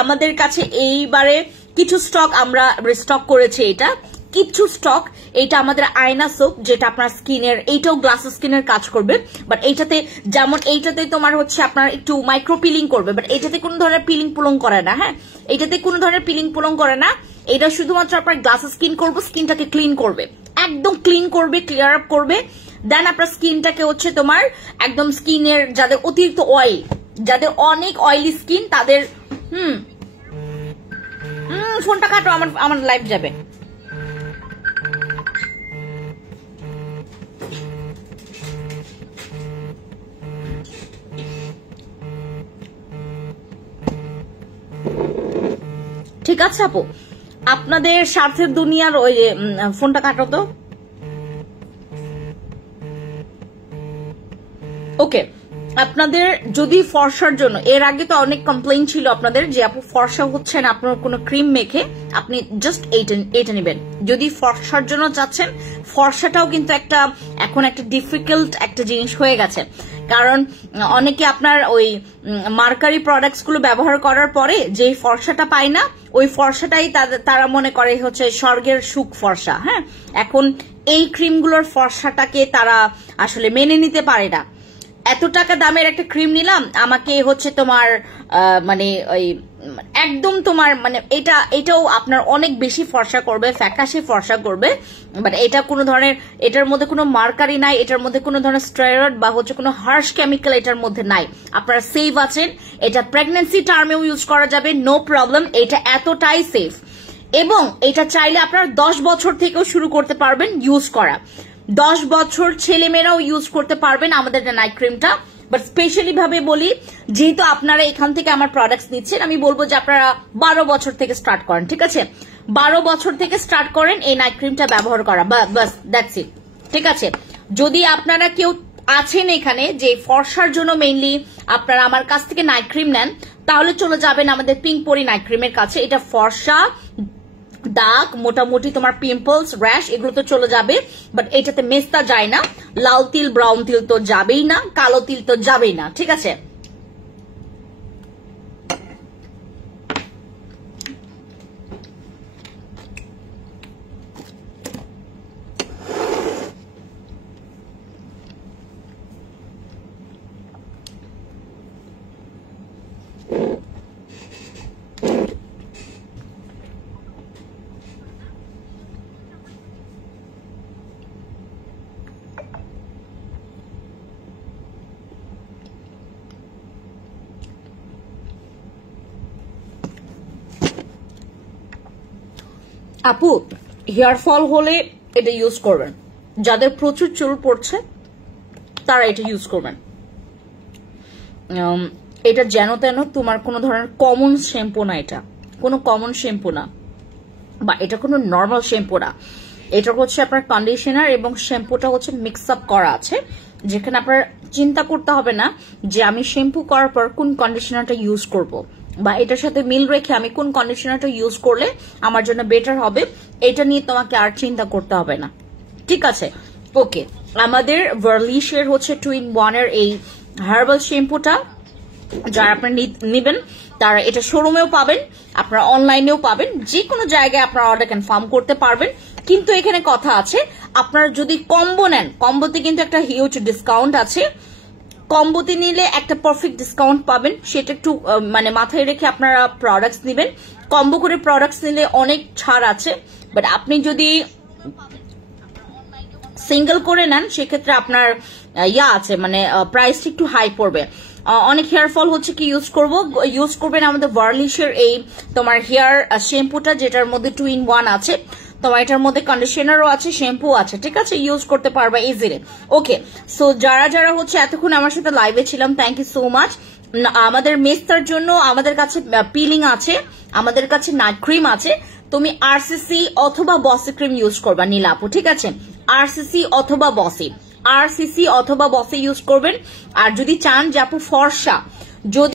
আমাদের কাছে এইবারে কিছু স্টক আমরা রিস্টক করেছি, এটা কিছু স্টক। এটা আমাদের আয়না সোপ, যেটা আপনার স্কিনের, এইটাও গ্লাস স্কিনের কাজ করবে, বাট এইটাতে যেমন এইটাতে তোমার হচ্ছে আপনার একটু মাইক্রো পিলিং করবে, বাট এইটাতে কোনো ধরনের পিলিং পুলং করে না। হ্যাঁ, এইটাতে কোনো ধরনের পিলিং পুলং করে না। এটা শুধুমাত্র আপনার গ্লাস স্কিন করবে, স্কিনটাকে ক্লিন করবে, একদম ক্লিন করবে, ক্লিয়ার আপ করবে। দেন আপনার স্কিনটাকে হচ্ছে তোমার একদম স্কিনের যাদের অতিরিক্ত অয়েল, যাদের অনেক অয়েলি স্কিন তাদের ফোনটা কাটো, আমার লাইভ যাবে। ঠিক আছে আপু, আপনাদের স্বার্থের দুনিয়ার ওই ফোনটা কাটো তো। ওকে, আপনাদের যদি ফর্সার জন্য, এর আগে তো অনেক কমপ্লেইন ছিল আপনাদের যে আপু ফর্সা হচ্ছে না আপনার কোনো ক্রিম মেখে, আপনি জাস্ট এইটা নেবেন। যদি ফর্সার জন্য চাচ্ছেন, ফর্সাটাও কিন্তু এখন একটা ডিফিকাল্ট একটা জিনিস হয়ে গেছে, কারণ অনেকে আপনার ওই মার্কারি প্রোডাক্টস গুলো ব্যবহার করার পরে যে ফর্সাটা পায় না, ওই ফর্সাটাই তারা মনে করে হচ্ছে স্বর্গের সুখ ফর্সা। হ্যাঁ, এখন এই ক্রিমগুলোর ফর্সাটাকে তারা আসলে মেনে নিতে পারে না। এত টাকা দামের একটা ক্রিম নিলাম, আমাকে হচ্ছে তোমার মানে ওই একদম তোমার মানে এটাও আপনার অনেক বেশি ফর্সা করবে, ফ্যাকাশে ফর্সা করবে, বাট এটা কোনো ধরনের, এটার মধ্যে কোনো মার্কারি নাই, এটার মধ্যে কোনো ধরনের স্টেরয়েড বা হচ্ছে কোনো হার্শ কেমিক্যাল এটার মধ্যে নাই। আপনারা সেফ আছেন, এটা প্রেগন্যান্সি টার্মেও ইউজ করা যাবে, নো প্রবলেম। এটা এতটাই সেফ, এবং এটা চাইলে আপনারা 10 বছর থেকেও শুরু করতে পারবেন ইউজ করা। 10 বছর ছেলেমেয়েরাও ইউজ করতে পারবেন আমাদের নাইট ক্রিমটা। বাট স্পেশালি ভাবে বলি, যেহেতু আপনারা এখান থেকে আমার প্রোডাক্টস নিচ্ছেন, আমি বলবো যে আপনারা 12 বছর থেকে স্টার্ট করেন। ঠিক আছে, 12 বছর থেকে স্টার্ট করেন এই নাইট ক্রিমটা ব্যবহার করা, বাস দ্যাটস ইট। ঠিক আছে, যদি আপনারা কেউ আছেন এখানে যে ফর্সার জন্য মেইনলি আপনারা আমার কাছ থেকে নাইট ক্রিম নেন, তাহলে চলে যাবেন আমাদের পিঙ্ক পরি নাইট ক্রিমের কাছে। এটা ফর্সা, দাগ, মোটামুটি তোমার পিম্পলস, র্যাশ, এগুলো তো চলে যাবে, বাট এটাতে মেস্তা যায় না। লাল তিল, ব্রাউন তিল তো যাবেই না, কালো তিল তো যাবেই না। ঠিক আছে, আপু হেয়ার ফল হলে এটা ইউজ করবেন, যাদের প্রচুর চুল পড়ছে তারা এটা ইউজ করবেন। এটা যেন তেন তোমার কোনো ধরনের কমন শ্যাম্পু না, এটা কোনো কমন শ্যাম্পু না, বা এটা কোনো নর্মাল শ্যাম্পু না। এটা হচ্ছে আপনার কন্ডিশনার এবং শ্যাম্পুটা হচ্ছে মিক্স আপ করা আছে, যেখানে আপনার চিন্তা করতে হবে না যে আমি শ্যাম্পু করার পর কোন কন্ডিশনারটা ইউজ করব, বা এটার সাথে মিল রেখে আমি কোন কন্ডিশনারটা ইউজ করলে আমার জন্য বেটার হবে, এটা নিয়ে তোমাকে আর চিন্তা করতে হবে না। ঠিক আছে, ওকে। আমাদের ভার্লিশের হচ্ছে 2-in-1 এর এই হার্বাল শ্যাম্পুটা যারা আপনি নেবেন তারা এটা শোরুমেও পাবেন, আপনারা অনলাইনেও পাবেন, যে কোনো জায়গায় আপনারা অর্ডার কনফার্ম করতে পারবেন। কিন্তু এখানে কথা আছে, আপনারা যদি কম্বো নেন, কম্বোতে কিন্তু একটা হিউজ ডিসকাউন্ট আছে। কম্বোতে নিলে একটা পারফেক্ট ডিসকাউন্ট পাবেন, সেটা একটু মানে মাথায় রেখে আপনারা প্রোডাক্টস নেবেন। কম্বো করে প্রোডাক্টস নিলে অনেক ছাড় আছে, বাট আপনি যদি সিঙ্গেল করে নেন সেক্ষেত্রে আপনার আছে মানে প্রাইসটা একটু হাই পড়বে। অনেক হেয়ার ফল হচ্ছে কি ইউজ করবেন আমাদের ভার্লিশের এই তোমার হেয়ার শ্যাম্পুটা, যেটার মধ্যে 2-in-1 আছে। তোমার এটার মধ্যে কন্ডিশনারও আছে, শ্যাম্পু আছে। ঠিক আছে, ইউজ করতে পারবা ইজিলি। ওকে, সো যারা হচ্ছে এতক্ষণ আমার সাথে লাইভে ছিলাম, থ্যাংক ইউ সো মাচ। আমাদের মেস্তার জন্য আমাদের কাছে পিলিং আছে, আমাদের কাছে নাইট ক্রিম আছে। তুমি আরসিসি অথবা বসি ক্রিম ইউজ করবা নীলা আপু, ঠিক আছে? আরসিসি অথবা বসি, আরসিসি অথবা বসি ইউজ করবেন। আর যদি চান যে আপু ফর্সা, যদি